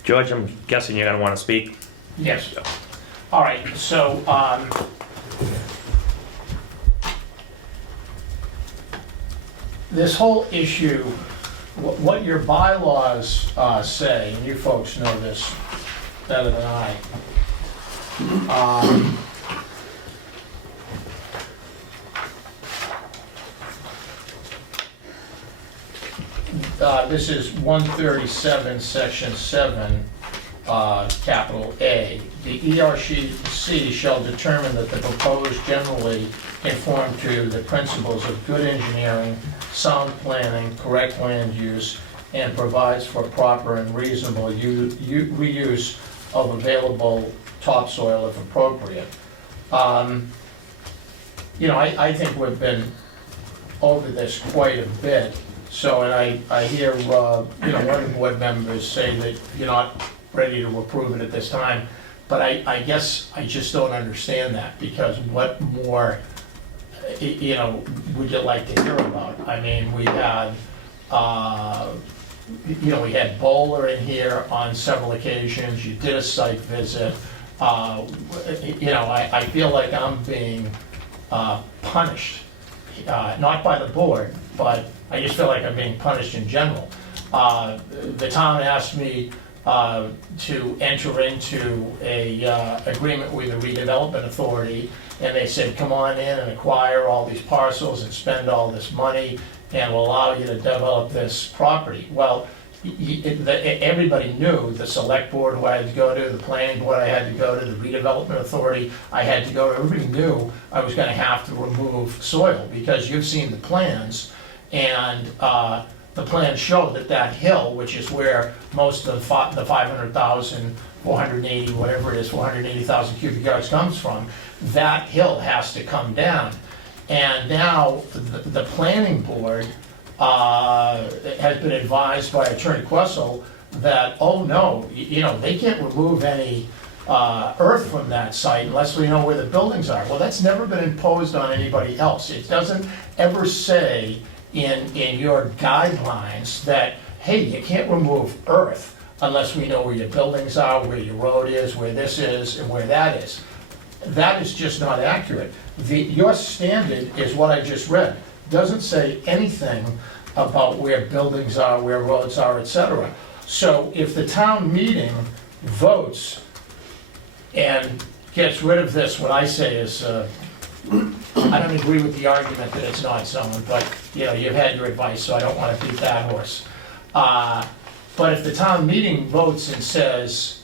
George, I'm guessing you're gonna wanna speak? Yes. All right, so, this whole issue, what your bylaws say, and you folks know this better than I. This is 137, section 7, capital A. The ERC shall determine that the proposed generally conform to the principles of good engineering, sound planning, correct land use, and provides for proper and reasonable reuse of available topsoil if appropriate. I think we've been over this quite a bit. So, and I hear, one of the board members say that you're not ready to approve it at this time. But I guess I just don't understand that, because what more, would you like to hear about? I mean, we had Bowler in here on several occasions, you did a site visit. I feel like I'm being punished, not by the board, but I just feel like I'm being punished in general. The town asked me to enter into a agreement with the redevelopment authority, and they said, come on in and acquire all these parcels and spend all this money, and we'll allow you to develop this property. Well, everybody knew, the select board who I had to go to, the planning board I had to go to, the redevelopment authority I had to go to, everybody knew I was gonna have to remove soil, because you've seen the plans, and the plans show that that hill, which is where most of the 500,000, 480, whatever it is, 480,000 cubic yards comes from, that hill has to come down. And now, the planning board has been advised by Attorney Questle that, oh no, they can't remove any earth from that site unless we know where the buildings are. Well, that's never been imposed on anybody else. It doesn't ever say in your guidelines that, hey, you can't remove earth unless we know where your buildings are, where your road is, where this is, and where that is. That is just not accurate. Your standard is what I just read. Doesn't say anything about where buildings are, where roads are, etc. So if the town meeting votes and gets rid of this, what I say is, I don't agree with the argument that it's not zoned, but you've had your advice, so I don't want to beat that horse. But if the town meeting votes and says,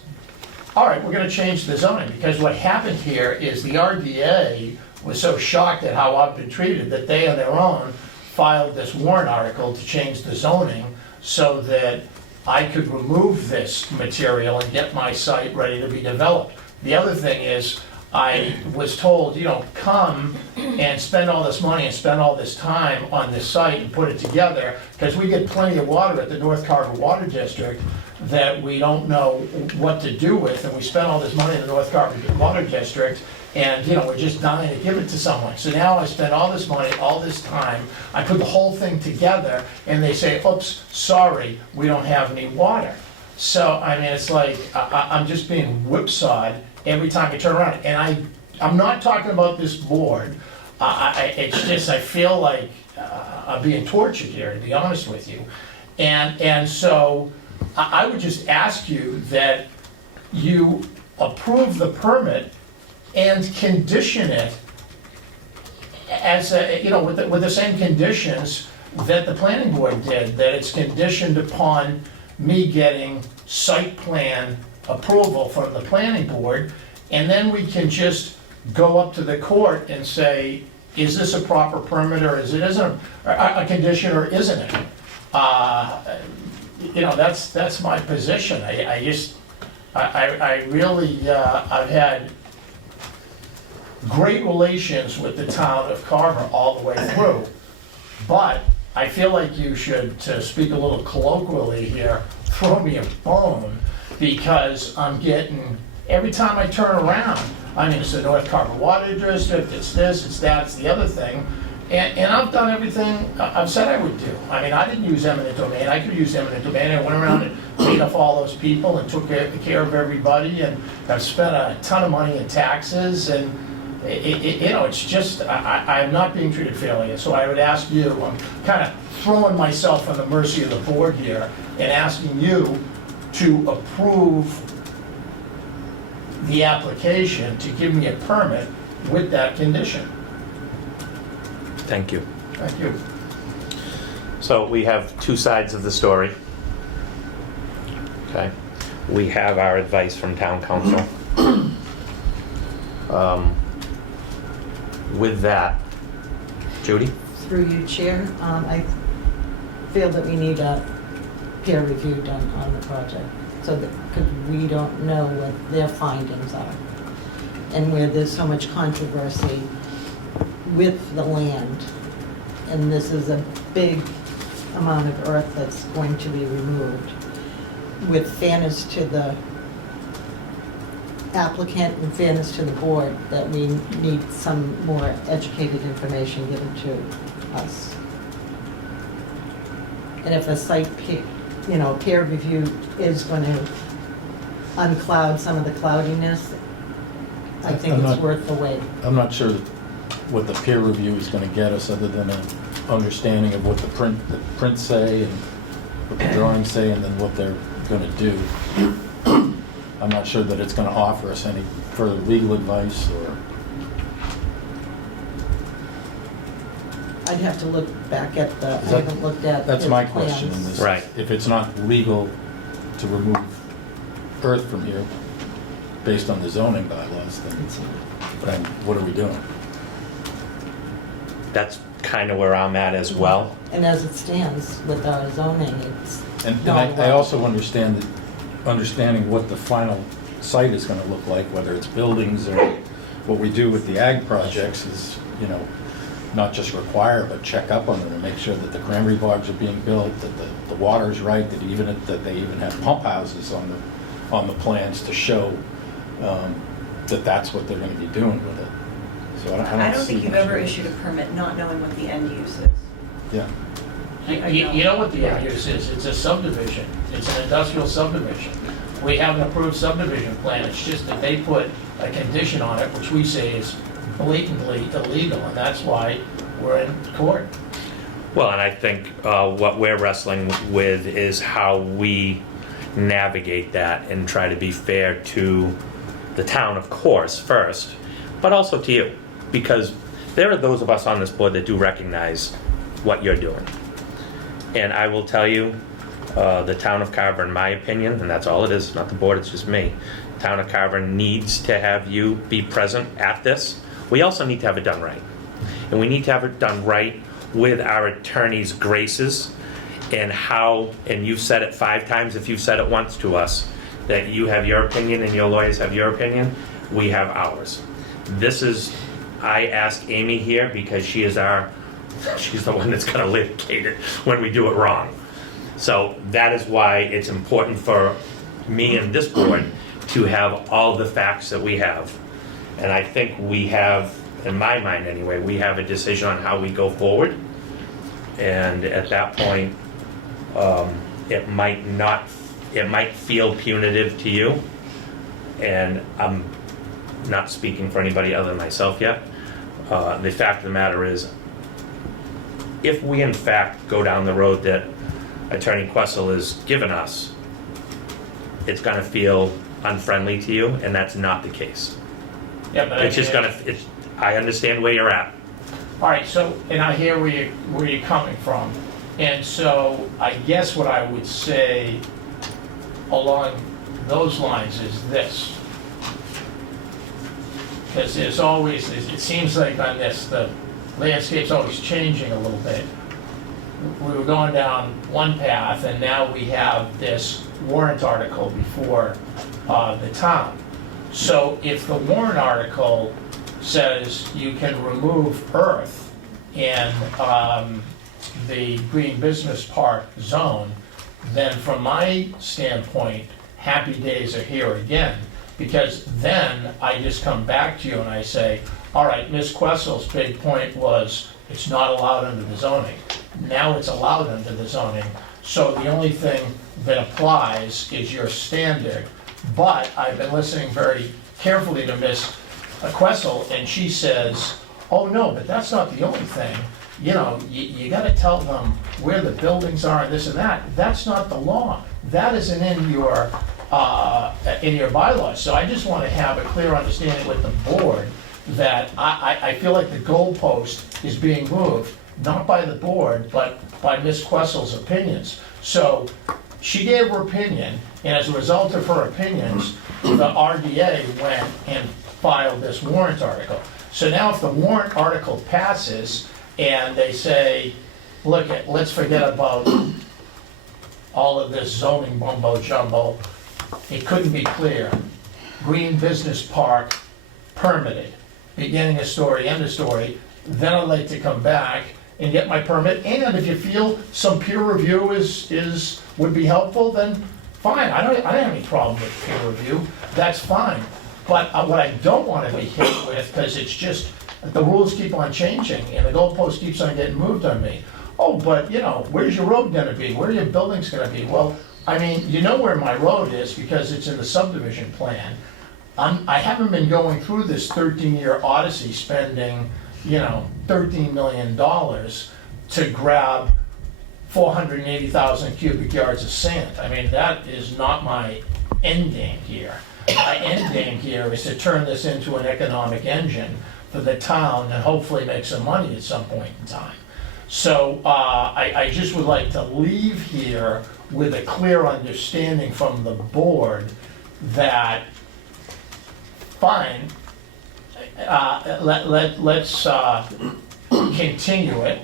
all right, we're gonna change the zoning, because what happened here is the RDA was so shocked at how I've been treated that they on their own filed this warrant article to change the zoning so that I could remove this material and get my site ready to be developed. The other thing is, I was told, come and spend all this money and spend all this time on this site and put it together, because we get plenty of water at the North Carver Water District that we don't know what to do with, and we spent all this money in the North Carver Water District, and we're just dying to give it to someone. So now I spent all this money, all this time, I put the whole thing together, and they say, oops, sorry, we don't have any water. So, I mean, it's like, I'm just being whipsawed every time I turn around. And I'm not talking about this board. It's just, I feel like I'm being tortured here, to be honest with you. And so, I would just ask you that you approve the permit and condition it as with the same conditions that the planning board did, that it's conditioned upon me getting site plan approval from the planning board, and then we can just go up to the court and say, is this a proper permit, or is it isn't a condition, or isn't it? That's my position. I really, I've had great relations with the town of Carver all the way through, but I feel like you should, to speak a little colloquially here, throw me a bone, because I'm getting, every time I turn around, I mean, it's the North Carver Water District, it's this, it's that, it's the other thing, and I've done everything I've said I would do. I mean, I didn't use eminent domain, I could use eminent domain. I went around and paid off all those people and took care of everybody, and I've spent a ton of money in taxes, and it's just, I'm not being treated fairly. So I would ask you, I'm kind of throwing myself on the mercy of the board here and asking you to approve the application to give me a permit with that condition. Thank you. Thank you. So we have two sides of the story. Okay. We have our advice from town council. With that, Judy? Through you, Chair, I feel that we need a peer review done on the project, so that, because we don't know what their findings are. And where there's so much controversy with the land, and this is a big amount of earth that's going to be removed, with fairness to the applicant and fairness to the board, that we need some more educated information given to us. And if a site peer review is going to uncloud some of the cloudiness, I think it's worth the wait. I'm not sure what the peer review is going to get us, other than an understanding of what the prints say and what the drawings say, and then what they're gonna do. I'm not sure that it's gonna offer us any further legal advice or, I'd have to look back at the, I Is that- haven't looked at that's his my question in plans. this. Right. If it's not legal to remove earth from here, based on the zoning bylaws, then what are we doing? That's kind of where I'm at as well. And as it stands with our zoning, it's And not I also understand that, understanding what the final site is gonna look like, whether it's buildings or what we do with the ag projects is, you know, not just require, but check up on them and make sure that the cranberry bogs are being built, that the water's right, that they even have pump houses on the plans to show that that's what they're gonna be doing with it. So I don't see think you've much- ever issued a permit not knowing what the end use is. Yeah. You know what the end use is? It's a subdivision. It's an industrial subdivision. We have an approved subdivision plan. It's just that they put a condition on it, which we say is blatantly illegal, and that's why we're in court. Well, and I think what we're wrestling with is how we navigate that and try to be fair to the town, of course, first, but also to you. Because there are those of us on this board that do recognize what you're doing. And I will tell you, the town of Carver, in my opinion, and that's all it is, not the board, it's just me, town of Carver needs to have you be present at this. We also need to have it done right. And we need to have it done right with our attorney's graces and how, and you've said it 5 times, if you've said it once to us, that you have your opinion and your lawyers have your opinion, we have ours. This is, I ask Amy here because she is she's the one that's gonna litigate it when we do it wrong. So that is why it's important for me and this board to have all the facts that we have. And I think we have, in my mind anyway, we have a decision on how we go forward. And at that point, it might feel punitive to you. And I'm not speaking for anybody other than myself yet. The fact of the matter is, if we in fact go down the road that Attorney Questle has given us, it's gonna feel unfriendly to you, and that's not the case. Yeah, but It's just gonna, I understand where you're at. All right, so, and I hear where you're coming from. And so I guess what I would say along those lines is this. Because there's always, it seems like on this, the landscape's always changing a little bit. We were going down one path, and now we have this warrant article before the town. So if the warrant article says you can remove earth in the Green Business Park zone, then from my standpoint, happy days are here again. Because then I just come back to you and I say, all right, Ms. Questle's big point was it's not allowed under the zoning. Now it's allowed under the zoning. So the only thing that applies is your standard. But I've been listening very carefully to Ms. Questle, and she says, oh no, but that's not the only thing. You know, you gotta tell them where the buildings are and this and that. That's not the law. That isn't in your bylaws. So I just want to have a clear understanding with the board that I feel like the goalpost is being moved, not by the board, but by Ms. Questle's opinions. So she gave her opinion, and as a result of her opinions, the RDA went and filed this warrant article. So now if the warrant article passes and they say, look, let's forget about all of this zoning mumbo jumbo, it couldn't be clear. Green Business Park permitted, beginning of story, end of story. Then I'd like to come back and get my permit. And if you feel some peer review would be helpful, then fine. I don't have any problem with peer review. That's fine. But what I don't want to be hit with, because it's just, the rules keep on changing and the goalpost keeps on getting moved on me. Oh, but you know, where's your road gonna be? Where are your buildings gonna be? Well, I mean, you know where my road is because it's in the subdivision plan. I haven't been going through this 13-year odyssey spending, you know, $13 million to grab 480,000 cubic yards of sand. I mean, that is not my end game here. My end game here is to turn this into an economic engine for the town and hopefully make some money at some point in time. So I just would like to leave here with a clear understanding from the board that, fine, let's continue it.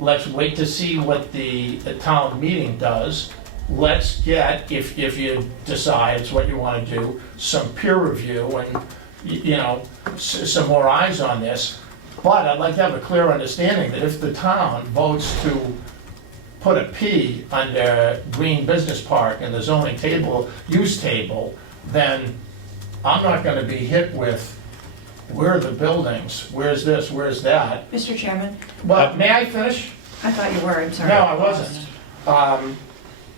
Let's wait to see what the town meeting does. Let's get, if you decide it's what you want to do, some peer review and, you know, some more eyes on this. But I'd like to have a clear understanding that if the town votes to put a P under Green Business Park in the zoning table, use table, then I'm not gonna be hit with, where are the buildings, where's this, where's that? Mr. Chairman, But may I finish? I thought you were, I'm sorry. No, I wasn't.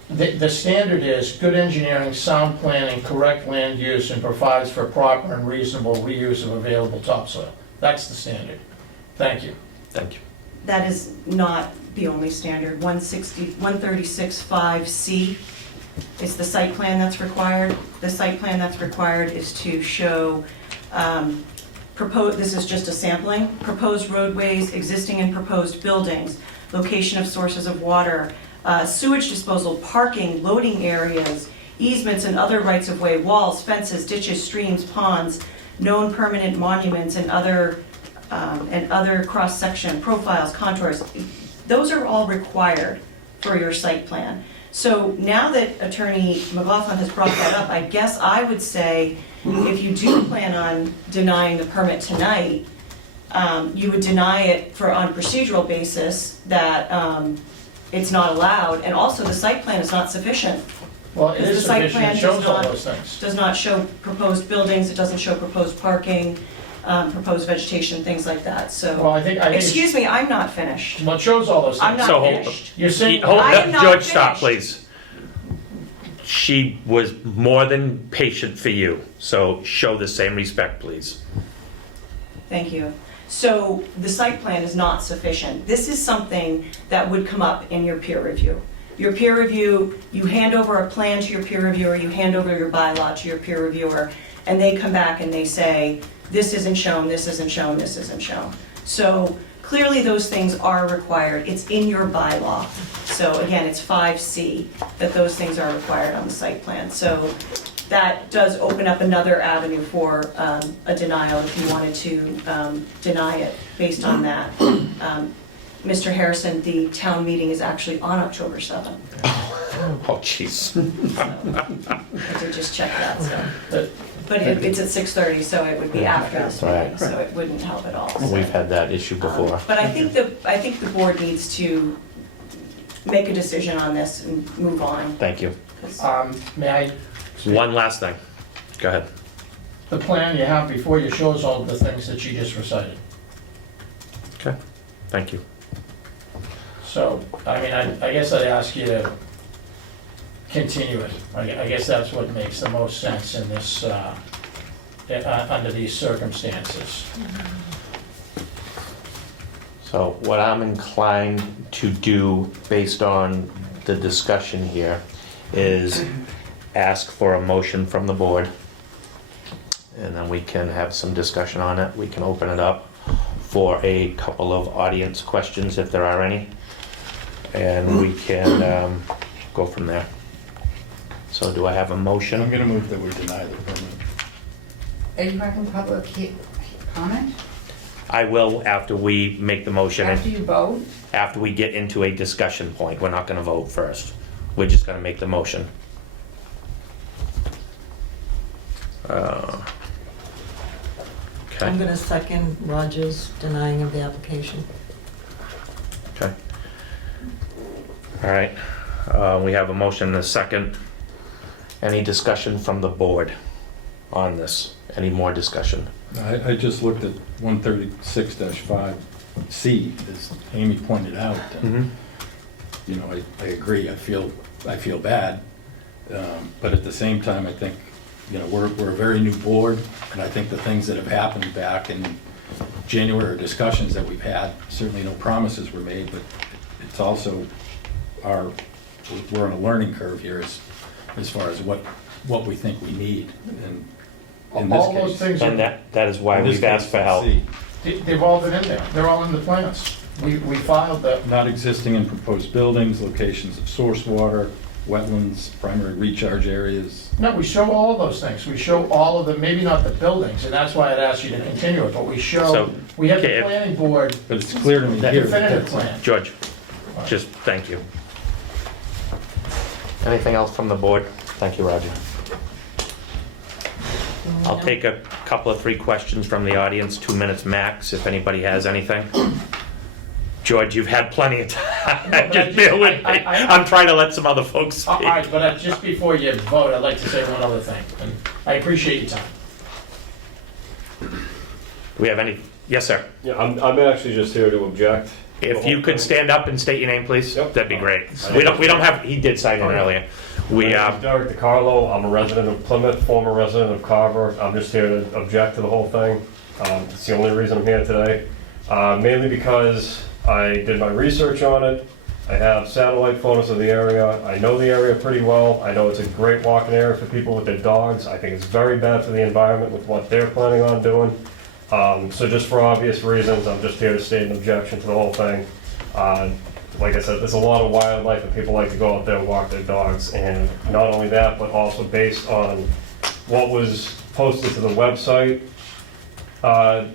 The standard is good engineering, sound planning, correct land use, and provides for proper and reasonable reuse of available topsoil. That's the standard. Thank you. Thank you. That is not the only standard. 136.5C is the site plan that's required. The site plan that's required is to show, this is just a sampling, proposed roadways, existing and proposed buildings, location of sources of water, sewage disposal, parking, loading areas, easements and other rights-of-way, walls, fences, ditches, streams, ponds, known permanent monuments, and other cross-section profiles, contours. Those are all required for your site plan. So now that Attorney McLaughlin has brought that up, I guess I would say, if you do plan on denying the permit tonight, you would deny it on procedural basis that it's not allowed, and also the site plan is not sufficient. Well, it Because is the site sufficient, plan it shows does all not- those things. Does not show proposed buildings, it doesn't show proposed parking, proposed vegetation, things like that, Well, so. I think. Excuse me, I'm not finished. Well, it shows all those I'm things. So not hold- finished. You're saying. I am not George, stop, finished. please. She was more than patient for you, so show the same respect, please. Thank you. So the site plan is not sufficient. This is something that would come up in your peer review. Your peer review, you hand over a plan to your peer reviewer, you hand over your bylaw to your peer reviewer, and they come back and they say, this isn't shown, this isn't shown, this isn't shown. So clearly those things are required. It's in your bylaw. So again, it's 5C that those things are required on the site plan. So that does open up another avenue for a denial if you wanted to deny it based on that. Mr. Harrison, the town meeting is actually on October 7th. Oh, jeez. I did just check that, so. But- But it's at 6:30, so it would be after this meeting, Right. so it wouldn't help at all. so. We've had that issue before. But I think the board needs to make a decision on this and move on. Thank you. 'Cause May I, One last thing. Go ahead. the plan you have before you shows all the things that you just recited. Okay. Thank you. So, I mean, I guess I'd ask you to continue it. I guess that's what makes the most sense in this, under these circumstances. So what I'm inclined to do, based on the discussion here, is ask for a motion from the board. And then we can have some discussion on it. We can open it up for a couple of audience questions, if there are any. And we can go from there. So do I have a motion? I'm gonna move that we deny the permit. Are you having public comment I will after we make the motion after and you vote? after we get into a discussion point. We're not gonna vote first. We're just gonna make the motion. I'm Okay, gonna second Roger's denying of the application. okay. All right, we have a motion and a second. Any discussion from the board on this? Any more discussion? I just looked at 136-5C, as Amy pointed out. and, You know, I agree, I feel bad. But at the same time, I think, you know, we're a very new board, and I think the things that have happened back in January, discussions that we've had, certainly no promises were made, but it's also we're on a learning curve here as far as what we think we need in this All those case. things, And are- that is why In this we've asked case, for help. C, they've all been in there. They're all in the plans. We filed that. Not existing and proposed buildings, locations of source water, wetlands, primary recharge areas. No, we show all of those things. We show all of them, maybe not the buildings, and that's why I'd asked you to continue it, but we show, So, we have okay, the planning board But it's clear to me here. that definitive that's- plan. George, just thank you. Anything else from the board? Thank you, Roger. I'll take a couple of 3 questions from the audience, 2 minutes max, if anybody has anything. George, you've had plenty of time. but Just bear with me. I'm trying to let some other folks All speak. right, but just before you vote, I'd like to say one other thing, and I appreciate your time. Do we have any? Yes, sir. Yeah, I'm actually just here to object. If you could stand up and state your name, please, Yep. that'd be great. We don't have, he did sign in earlier. My name is Derek DiCarlo. I'm a resident of Plymouth, former resident of Carver. I'm just here to object to the whole thing. It's the only reason I'm here today. Mainly because I did my research on it. I have satellite photos of the area. I know the area pretty well. I know it's a great walking area for people with their dogs. I think it's very bad for the environment with what they're planning on doing. So just for obvious reasons, I'm just here to state an objection to the whole thing. Like I said, there's a lot of wildlife and people like to go out there and walk their dogs. And not only that, but also based on what was posted to the website, not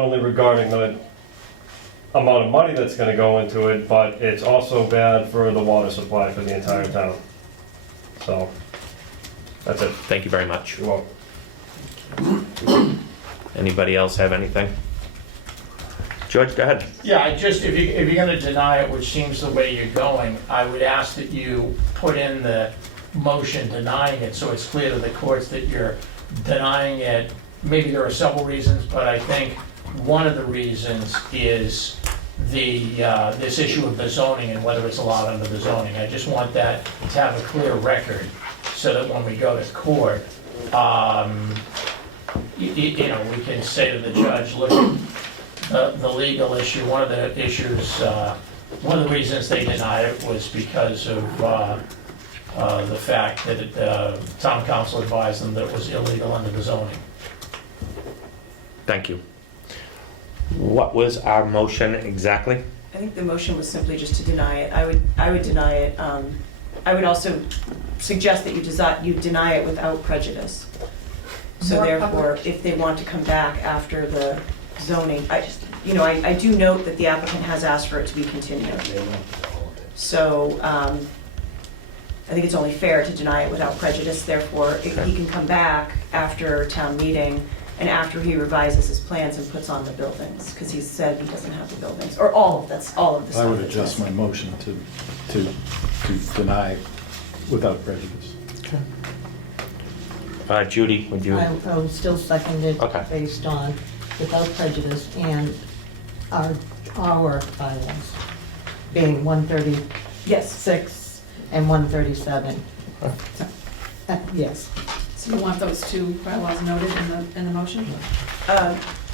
only regarding the amount of money that's gonna go into it, but it's also bad for the water supply for the entire town. So, that's it. Thank you very much. You're welcome. Anybody else have anything? George, go ahead. Yeah, if you're gonna deny it, which seems the way you're going, I would ask that you put in the motion denying it, so it's clear to the courts that you're denying it. Maybe there are several reasons, but I think one of the reasons is this issue of the zoning and whether it's allowed under the zoning. I just want that to have a clear record, so that when we go to court, we can say to the judge, look, the legal issue, one of the issues, one of the reasons they denied it was because of the fact that town council advised them that it was illegal under the zoning. Thank you. What was our motion exactly? I think the motion was simply just to deny it. I would deny it. I would also suggest that you deny it without prejudice. So More therefore, public. if they want to come back after the zoning, I do note that the applicant has asked for it to be continued. So I think it's only fair to deny it without prejudice. Therefore, if he can come back after town meeting and after he revises his plans and puts on the buildings, because he said he doesn't have the buildings, or all of the I stuff. would that's adjust my missing. motion to deny without prejudice. Judy, would you? I will still second it Okay. based on without prejudice and our bylaws being 136 Yes. and 137. Yes. So you want those two bylaws noted in the motion?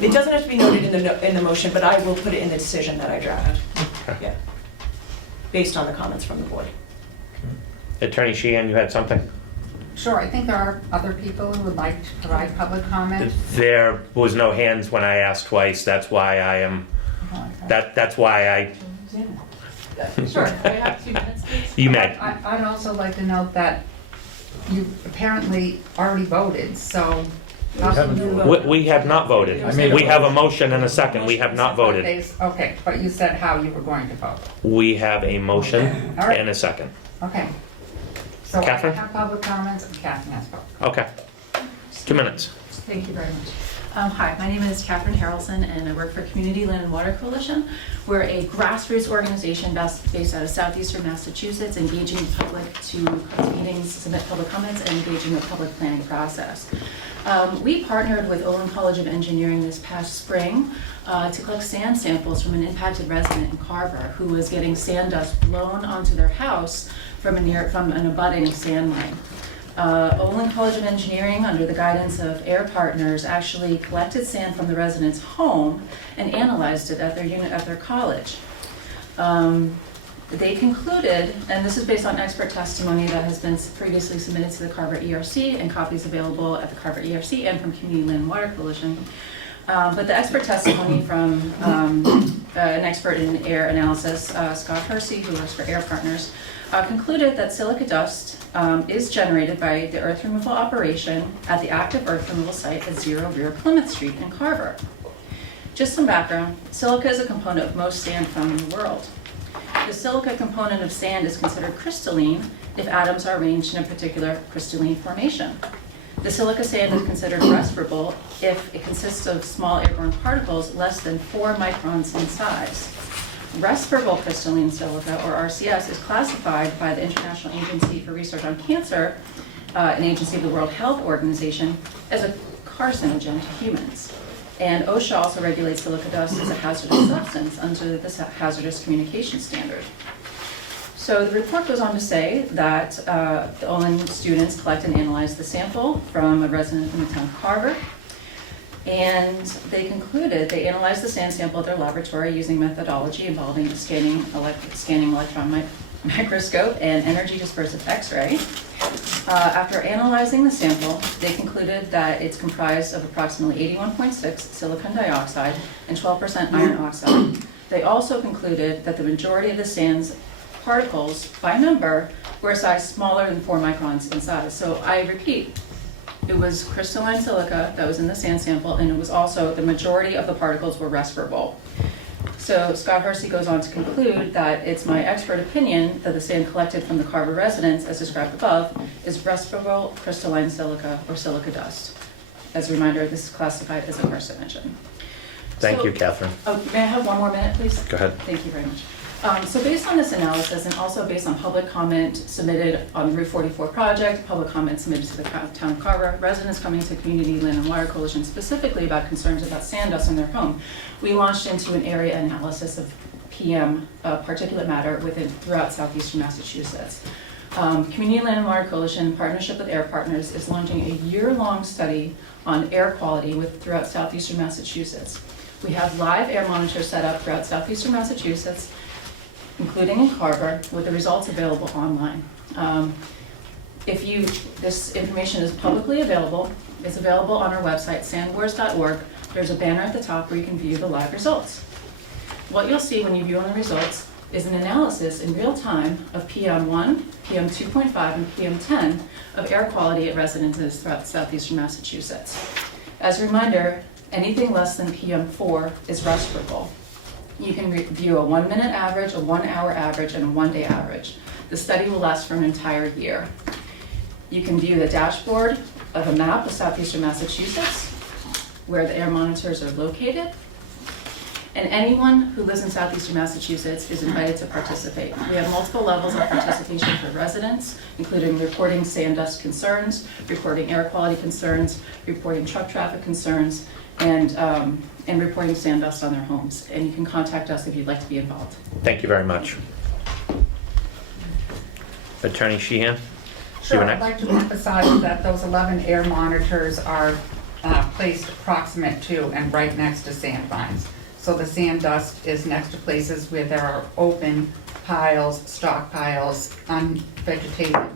It doesn't have to be noted in the motion, but I will put it in the decision that I drafted. Yeah. Based on the comments from the board. Attorney Sheehan, you had something? Sure, I think there are other people who would like to provide public comment. There was no hands when I asked twice. That's why I am, that's why I, Sure, I have 2 minutes, please. you may. I'd also like to note that you apparently already voted, so. haven't voted. We have not voted. I made a We have a motion and a second. We have not voted. Okay, but you said how you were going to vote. We have a motion All right. and a second. Okay. So I Catherine? have public comments and Catherine has voted. Okay. 2 minutes. Thank you very much. Hi, my name is Catherine Harrelson, and I work for Community Land and Water Coalition. We're a grassroots organization based out of southeastern Massachusetts, engaging the public to come to meetings, submit public comments, and engaging the public planning process. We partnered with Olin College of Engineering this past spring to collect sand samples from an impacted resident in Carver who was getting sand dust blown onto their house from an abutting sand mine. Olin College of Engineering, under the guidance of Air Partners, actually collected sand from the resident's home and analyzed it at their college. They concluded, and this is based on expert testimony that has been previously submitted to the Carver ERC and copies available at the Carver ERC and from Community Land and Water Coalition. But the expert testimony from an expert in air analysis, Scott Hersey, who works for Air Partners, concluded that silica dust is generated by the earth removal operation at the active earth removal site at 0 Rear Plymouth Street in Carver. Just some background, silica is a component of most sand found in the world. The silica component of sand is considered crystalline if atoms are arranged in a particular crystalline formation. The silica sand is considered respirable if it consists of small airborne particles less than 4 microns in size. Respirable crystalline silica, or RCS, is classified by the International Agency for Research on Cancer, an agency of the World Health Organization, as a carcinogen to humans. And OSHA also regulates silica dust as a hazardous substance under the hazardous communication standard. So the report goes on to say that the Olin students collected and analyzed the sample from a resident in the town of Carver. And they concluded, they analyzed the sand sample at their laboratory using methodology involving scanning electron microscope and energy dispersive X-ray. After analyzing the sample, they concluded that it's comprised of approximately 81.6 silicon dioxide and 12% iron oxide. They also concluded that the majority of the sand's particles, by number, were a size smaller than 4 microns in size. So I repeat, it was crystalline silica that was in the sand sample, and it was also, the majority of the particles were respirable. So Scott Hersey goes on to conclude that it's my expert opinion that the sand collected from the Carver residence, as described above, is respirable crystalline silica or silica dust. As a reminder, this is classified as a carcinogen. Thank you, Catherine. Oh, may I have one more minute, please? Go ahead. Thank you very much. So based on this analysis and also based on public comment submitted on the Route 44 project, public comment submitted to the town of Carver, residents coming to Community Land and Water Coalition specifically about concerns about sand dust in their home, we launched into an area analysis of PM, particulate matter, throughout southeastern Massachusetts. Community Land and Water Coalition, in partnership with Air Partners, is launching a year-long study on air quality throughout southeastern Massachusetts. We have live air monitors set up throughout southeastern Massachusetts, including in Carver, with the results available online. This information is publicly available. It's available on our website, sandwars.org. There's a banner at the top where you can view the live results. What you'll see when you view the results is an analysis in real time of PM1, PM2.5, and PM10 of air quality at residences throughout southeastern Massachusetts. As a reminder, anything less than PM4 is respirable. You can view a 1-minute average, a 1-hour average, and a 1-day average. The study will last for an entire year. You can view the dashboard of a map of southeastern Massachusetts, where the air monitors are located. And anyone who lives in southeastern Massachusetts is invited to participate. We have multiple levels of participation for residents, including reporting sand dust concerns, reporting air quality concerns, reporting truck traffic concerns, and reporting sand dust on their homes. And you can contact us if you'd like to be involved. Thank you very much. Attorney Sheehan? Sure, You're I'd next. like to emphasize that those 11 air monitors are placed proximate to and right next to sand mines. So the sand dust is next to places where there are open piles, stockpiles, unvegetated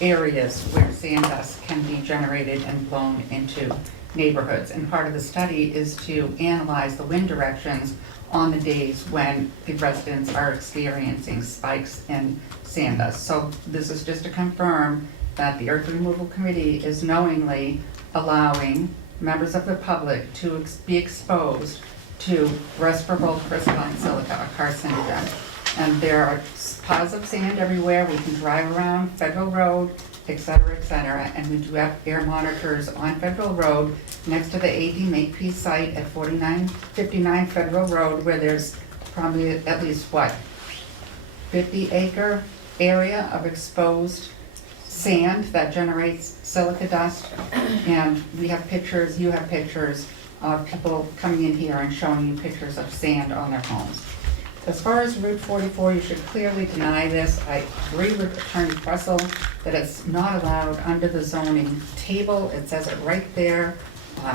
areas where sand dust can be generated and blown into neighborhoods. And part of the study is to analyze the wind directions on the days when the residents are experiencing spikes in sand dust. So this is just to confirm that the Earth Removal Committee is knowingly allowing members of the public to be exposed to respirable crystalline silica, a carcinogen. And there are piles of sand everywhere. We can drive around Federal Road, et cetera, and we do have air monitors on Federal Road next to the AD Makepeace site at 59 Federal Road, where there's probably at least, 50-acre area of exposed sand that generates silica dust. And we have pictures, you have pictures of people coming in here and showing you pictures of sand on their homes. As far as Route 44, you should clearly deny this. I agree with Attorney Pressel that it's not allowed under the zoning table. It says it right there.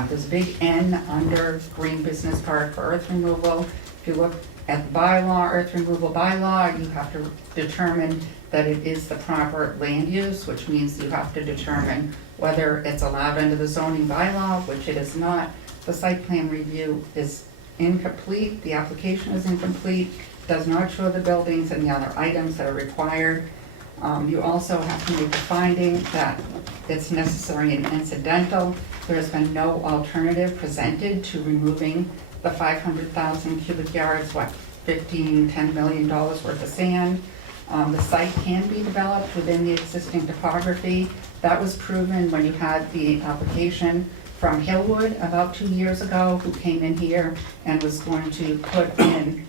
There's a big N under Green Business Park for earth removal. If you look at the bylaw, earth removal bylaw, you have to determine that it is the proper land use, which means you have to determine whether it's allowed under the zoning bylaw, which it is not. The site plan review is incomplete, the application is incomplete, does not show the buildings and the other items that are required. You also have to make a finding that it's necessary and incidental. There has been no alternative presented to removing the 500,000 cubic yards, $10 million worth of sand. The site can be developed within the existing topography. That was proven when you had the application from Hillwood about 2 years ago, who came in here and was going to put in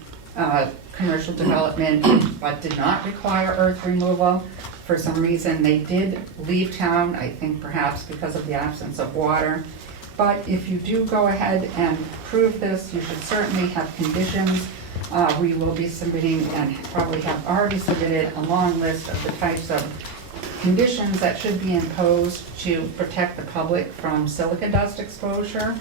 commercial development, but did not require earth removal. For some reason, they did leave town, I think perhaps because of the absence of water. But if you do go ahead and approve this, you should certainly have conditions. We will be submitting, and probably have already submitted, a long list of the types of conditions that should be imposed to protect the public from silica dust exposure.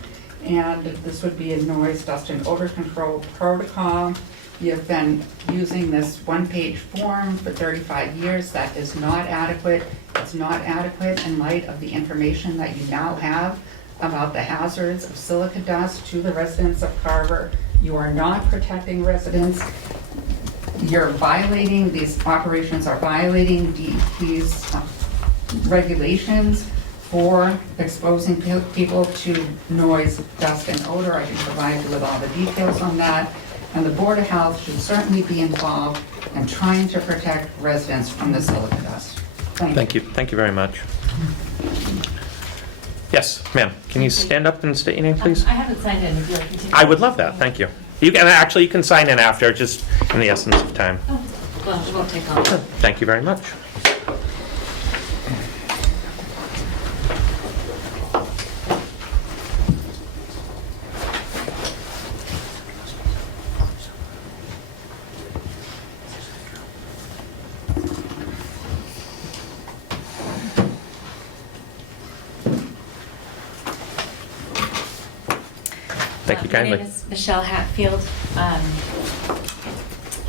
And this would be a noise, dust, and odor control protocol. You've been using this one-page form for 35 years. That is not adequate. It's not adequate in light of the information that you now have about the hazards of silica dust to the residents of Carver. You are not protecting residents. You're violating, these operations are violating these regulations for exposing people to noise, dust, and odor. I can provide you with all the details on that. And the Board of Health should certainly be involved in trying to protect residents from the silica dust. Thank you. Thank you very much. Yes, ma'am. Can you stand up and state your name, please? I haven't signed in. Would you like me to? I would love that. Thank you. You can actually, you can sign in after, just in the essence of time. Oh, well, it won't take long. Thank you very much. Thank you My kindly. name is Michelle Hatfield.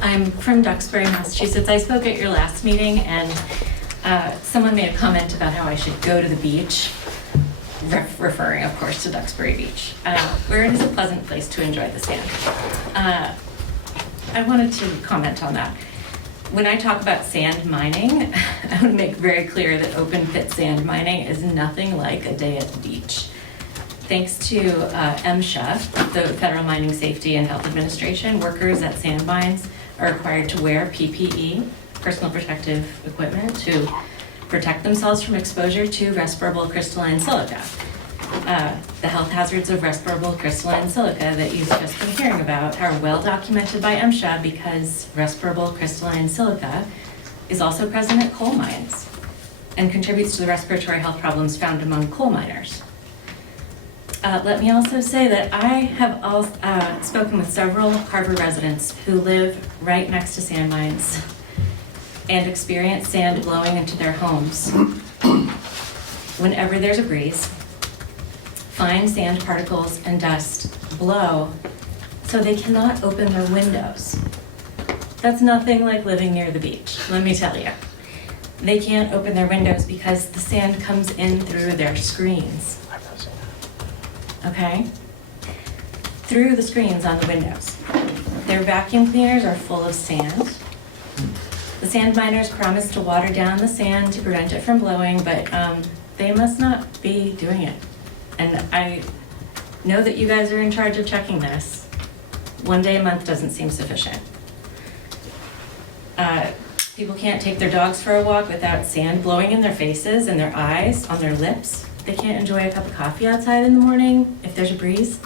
I'm from Duxbury, Massachusetts. I spoke at your last meeting, and someone made a comment about how I should go to the beach, referring, of course, to Duxbury Beach, where it is a pleasant place to enjoy the sand. I wanted to comment on that. When I talk about sand mining, I want to make very clear that open pit sand mining is nothing like a day at the beach. Thanks to MSHA, the Federal Mining Safety and Health Administration, workers at sand mines are required to wear PPE, personal protective equipment, to protect themselves from exposure to respirable crystalline silica. The health hazards of respirable crystalline silica that you've just been hearing about are well documented by MSHA because respirable crystalline silica is also present at coal mines and contributes to the respiratory health problems found among coal miners. Let me also say that I have spoken with several Carver residents who live right next to sand mines and experience sand blowing into their homes. Whenever there's a breeze, fine sand particles and dust blow so they cannot open their windows. That's nothing like living near the beach, let me tell you. They can't open their windows because the sand comes in through their screens. Okay? Through the screens on the windows. Their vacuum cleaners are full of sand. The sand miners promise to water down the sand to prevent it from blowing, but they must not be doing it. And I know that you guys are in charge of checking this. One day a month doesn't seem sufficient. People can't take their dogs for a walk without sand blowing in their faces and their eyes, on their lips. They can't enjoy a cup of coffee outside in the morning if there's a breeze,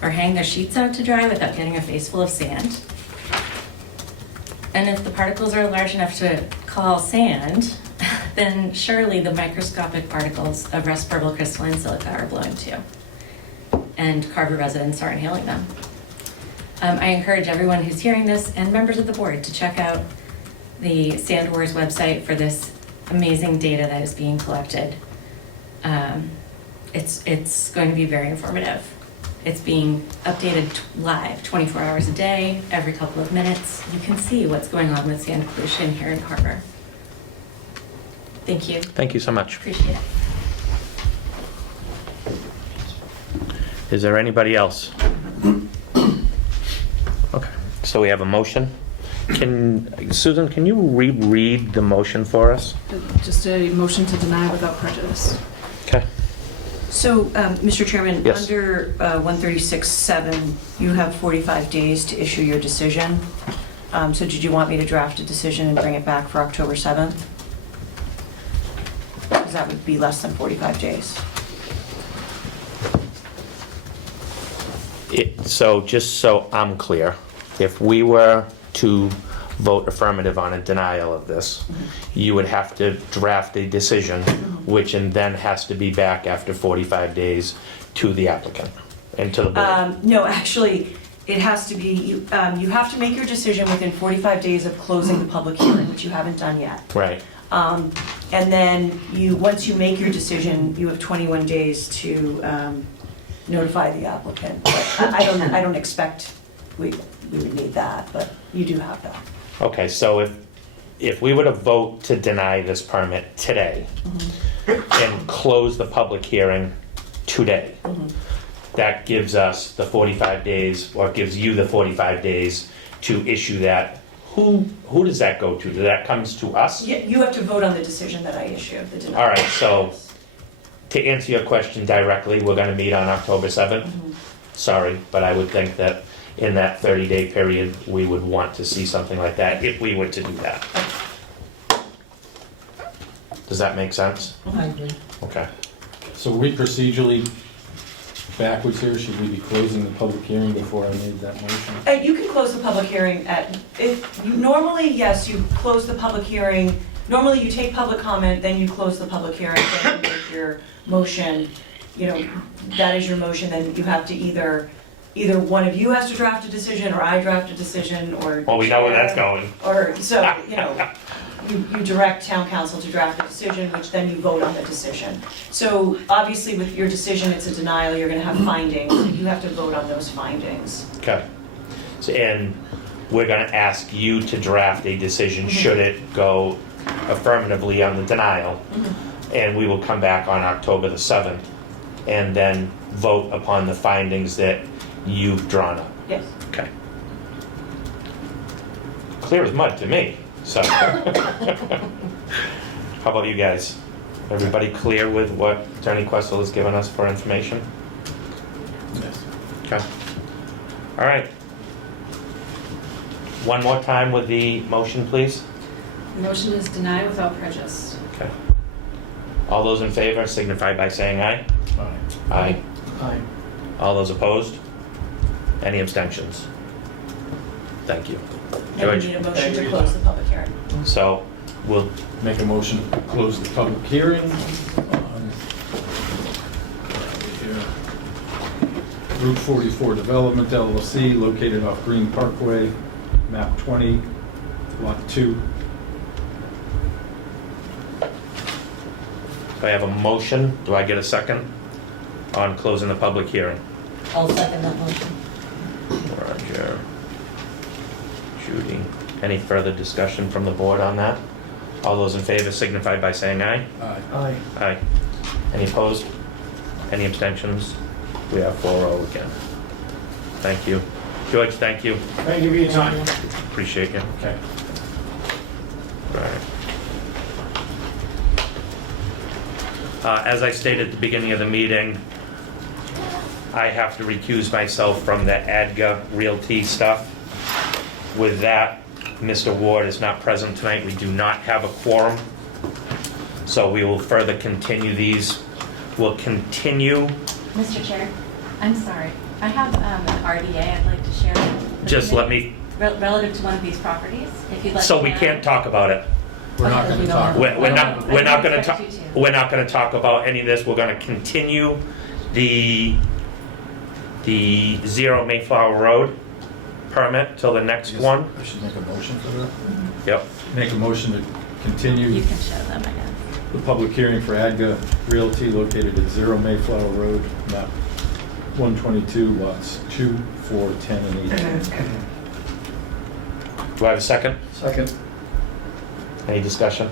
or hang their sheets out to dry without getting a face full of sand. And if the particles are large enough to call sand, then surely the microscopic particles of respirable crystalline silica are blowing too. And Carver residents are inhaling them. I encourage everyone who's hearing this and members of the board to check out the Sand Wars website for this amazing data that is being collected. It's going to be very informative. It's being updated live, 24 hours a day, every couple of minutes. You can see what's going on with sand pollution here in Carver. Thank you. Thank you so much. Appreciate it. Is there anybody else? Okay, so we have a motion. Susan, can you reread the motion for us? Just a motion to deny without prejudice. Okay. So, Mr. Chairman, Yes. under 136.7, you have 45 days to issue your decision. So did you want me to draft a decision and bring it back for October 7th? Because that would be less than 45 days. So just so I'm clear, if we were to vote affirmative on a denial of this, you would have to draft a decision, which and then has to be back after 45 days to the applicant and to the board. No, actually, it has to be, you have to make your decision within 45 days of closing the public hearing, which you haven't done yet. Right. And then once you make your decision, you have 21 days to notify the applicant. But I don't expect we would need that, but you do have that. Okay, so if we were to vote to deny this permit today and close the public hearing today, that gives us the 45 days, or gives you the 45 days to issue that. Who does that go to? Does that comes to us? You have to vote on the decision that I issue, the denial. All right, so to answer your question directly, we're gonna meet on October 7th. Sorry, but I would think that in that 30-day period, we would want to see something like that if we were to do that. Does that make sense? I agree. Okay. So we procedurally, backwards here, should we be closing the public hearing before I made that motion? You can close the public hearing normally, yes, you close the public hearing. Normally, you take public comment, then you close the public hearing, then you make your motion. That is your motion, then you have to either one of you has to draft a decision, or I draft a decision, or. Well, we know where that's going. Or, so, you direct town council to draft a decision, which then you vote on the decision. So obviously with your decision, it's a denial, you're gonna have findings, and you have to vote on those findings. Okay. So, and we're gonna ask you to draft a decision should it go affirmatively on the denial. And we will come back on October the 7th and then vote upon the findings that you've drawn up. Yes. Okay. Clear as mud to me, so. How about you guys? Everybody clear with what Attorney Questle has given us for information? Yes. Okay. All right. One more time with the motion, please. The motion is deny without prejudice. Okay. All those in favor signify by saying aye. Aye. Aye. Aye. All those opposed? Any abstentions? Thank you. And George? you need a motion to close the public hearing. So we'll, Make a motion to close the public hearing on Route 44 Development LLC, located off Green Parkway, map 20, lot 2. do I have a motion? Do I get a second on closing the public hearing? I'll second that motion. Roger. Judy. Any further discussion from the board on that? All those in favor signify by saying aye. Aye. Aye. Aye. Any opposed? Any abstentions? We have 4-0 again. Thank you. George, thank you. Thank you for your time. Appreciate you. Okay. Right. As I stated at the beginning of the meeting, I have to recuse myself from the ADGA Realty stuff. With that, Mr. Ward is not present tonight. We do not have a quorum. So we will further continue these. We'll continue. Mr. Chair, I'm sorry. I have an RDA I'd like to share. with the Just let committee, me, relative to one of these properties, if you'd like. so to we know. can't talk about it. We're not going to talk. We're not going to talk. I expect you to. We're not going to talk about any of this. We're going to continue the 0 Mayflower Road permit till the next one. I should make a motion for that. Yep. Make a motion to continue You can show them, I guess. the public hearing for ADGA Realty, located at 0 Mayflower Road, map 122 lots 2, 4, 10, and 18. Do I have a second? Second. Any discussion?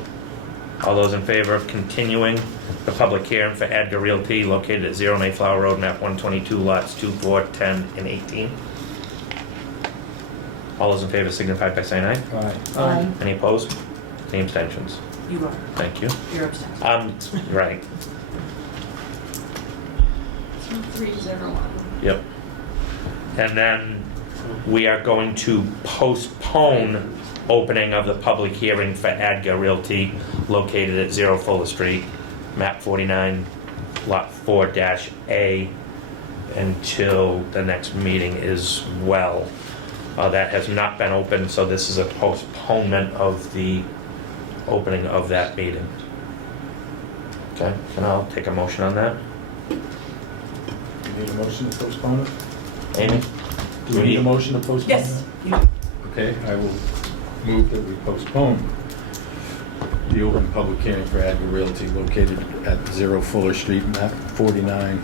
All those in favor of continuing the public hearing for Adga Realty located at 0 Mayflower Road, map 122, lots 2, 4, 10, and 18? All those in favor signify by saying aye. Aye. Any opposed? Any abstentions? You are, Thank you. you're abstaining. Right, 301. yep. And then we are going to postpone opening of the public hearing for Adga Realty located at 0 Fuller Street, map 49, lot 4-A, until the next meeting as well. That has not been opened, so this is a postponement of the opening of that meeting. Okay, and I'll take a motion on that. You need a motion to postpone it? Amy? Do we need a motion to postpone it? Yes, you do. Okay, I will move that we postpone the open public hearing for Adga Realty located at 0 Fuller Street, map 49,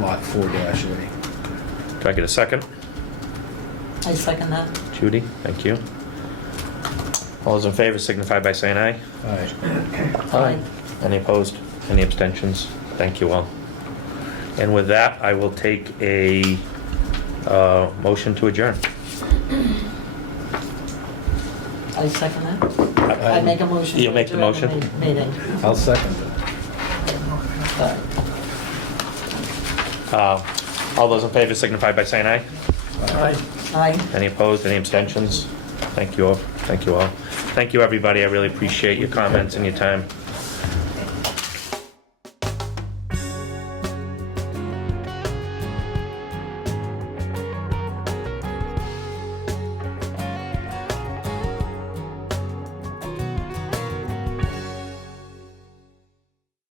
lot 4-A. Do I get a second? I second that. Judy, thank you. All those in favor signify by saying aye. Aye. Any opposed? Any abstentions? Thank you all. And with that, I will take a motion to adjourn. I second that. I make a motion. You'll make the to adjourn motion? Meeting. I'll second it. Sorry. All those in favor signify by saying aye. Aye. Any opposed? Any abstentions? Thank you all. Thank you all. Thank you, everybody. I really appreciate your comments and your time.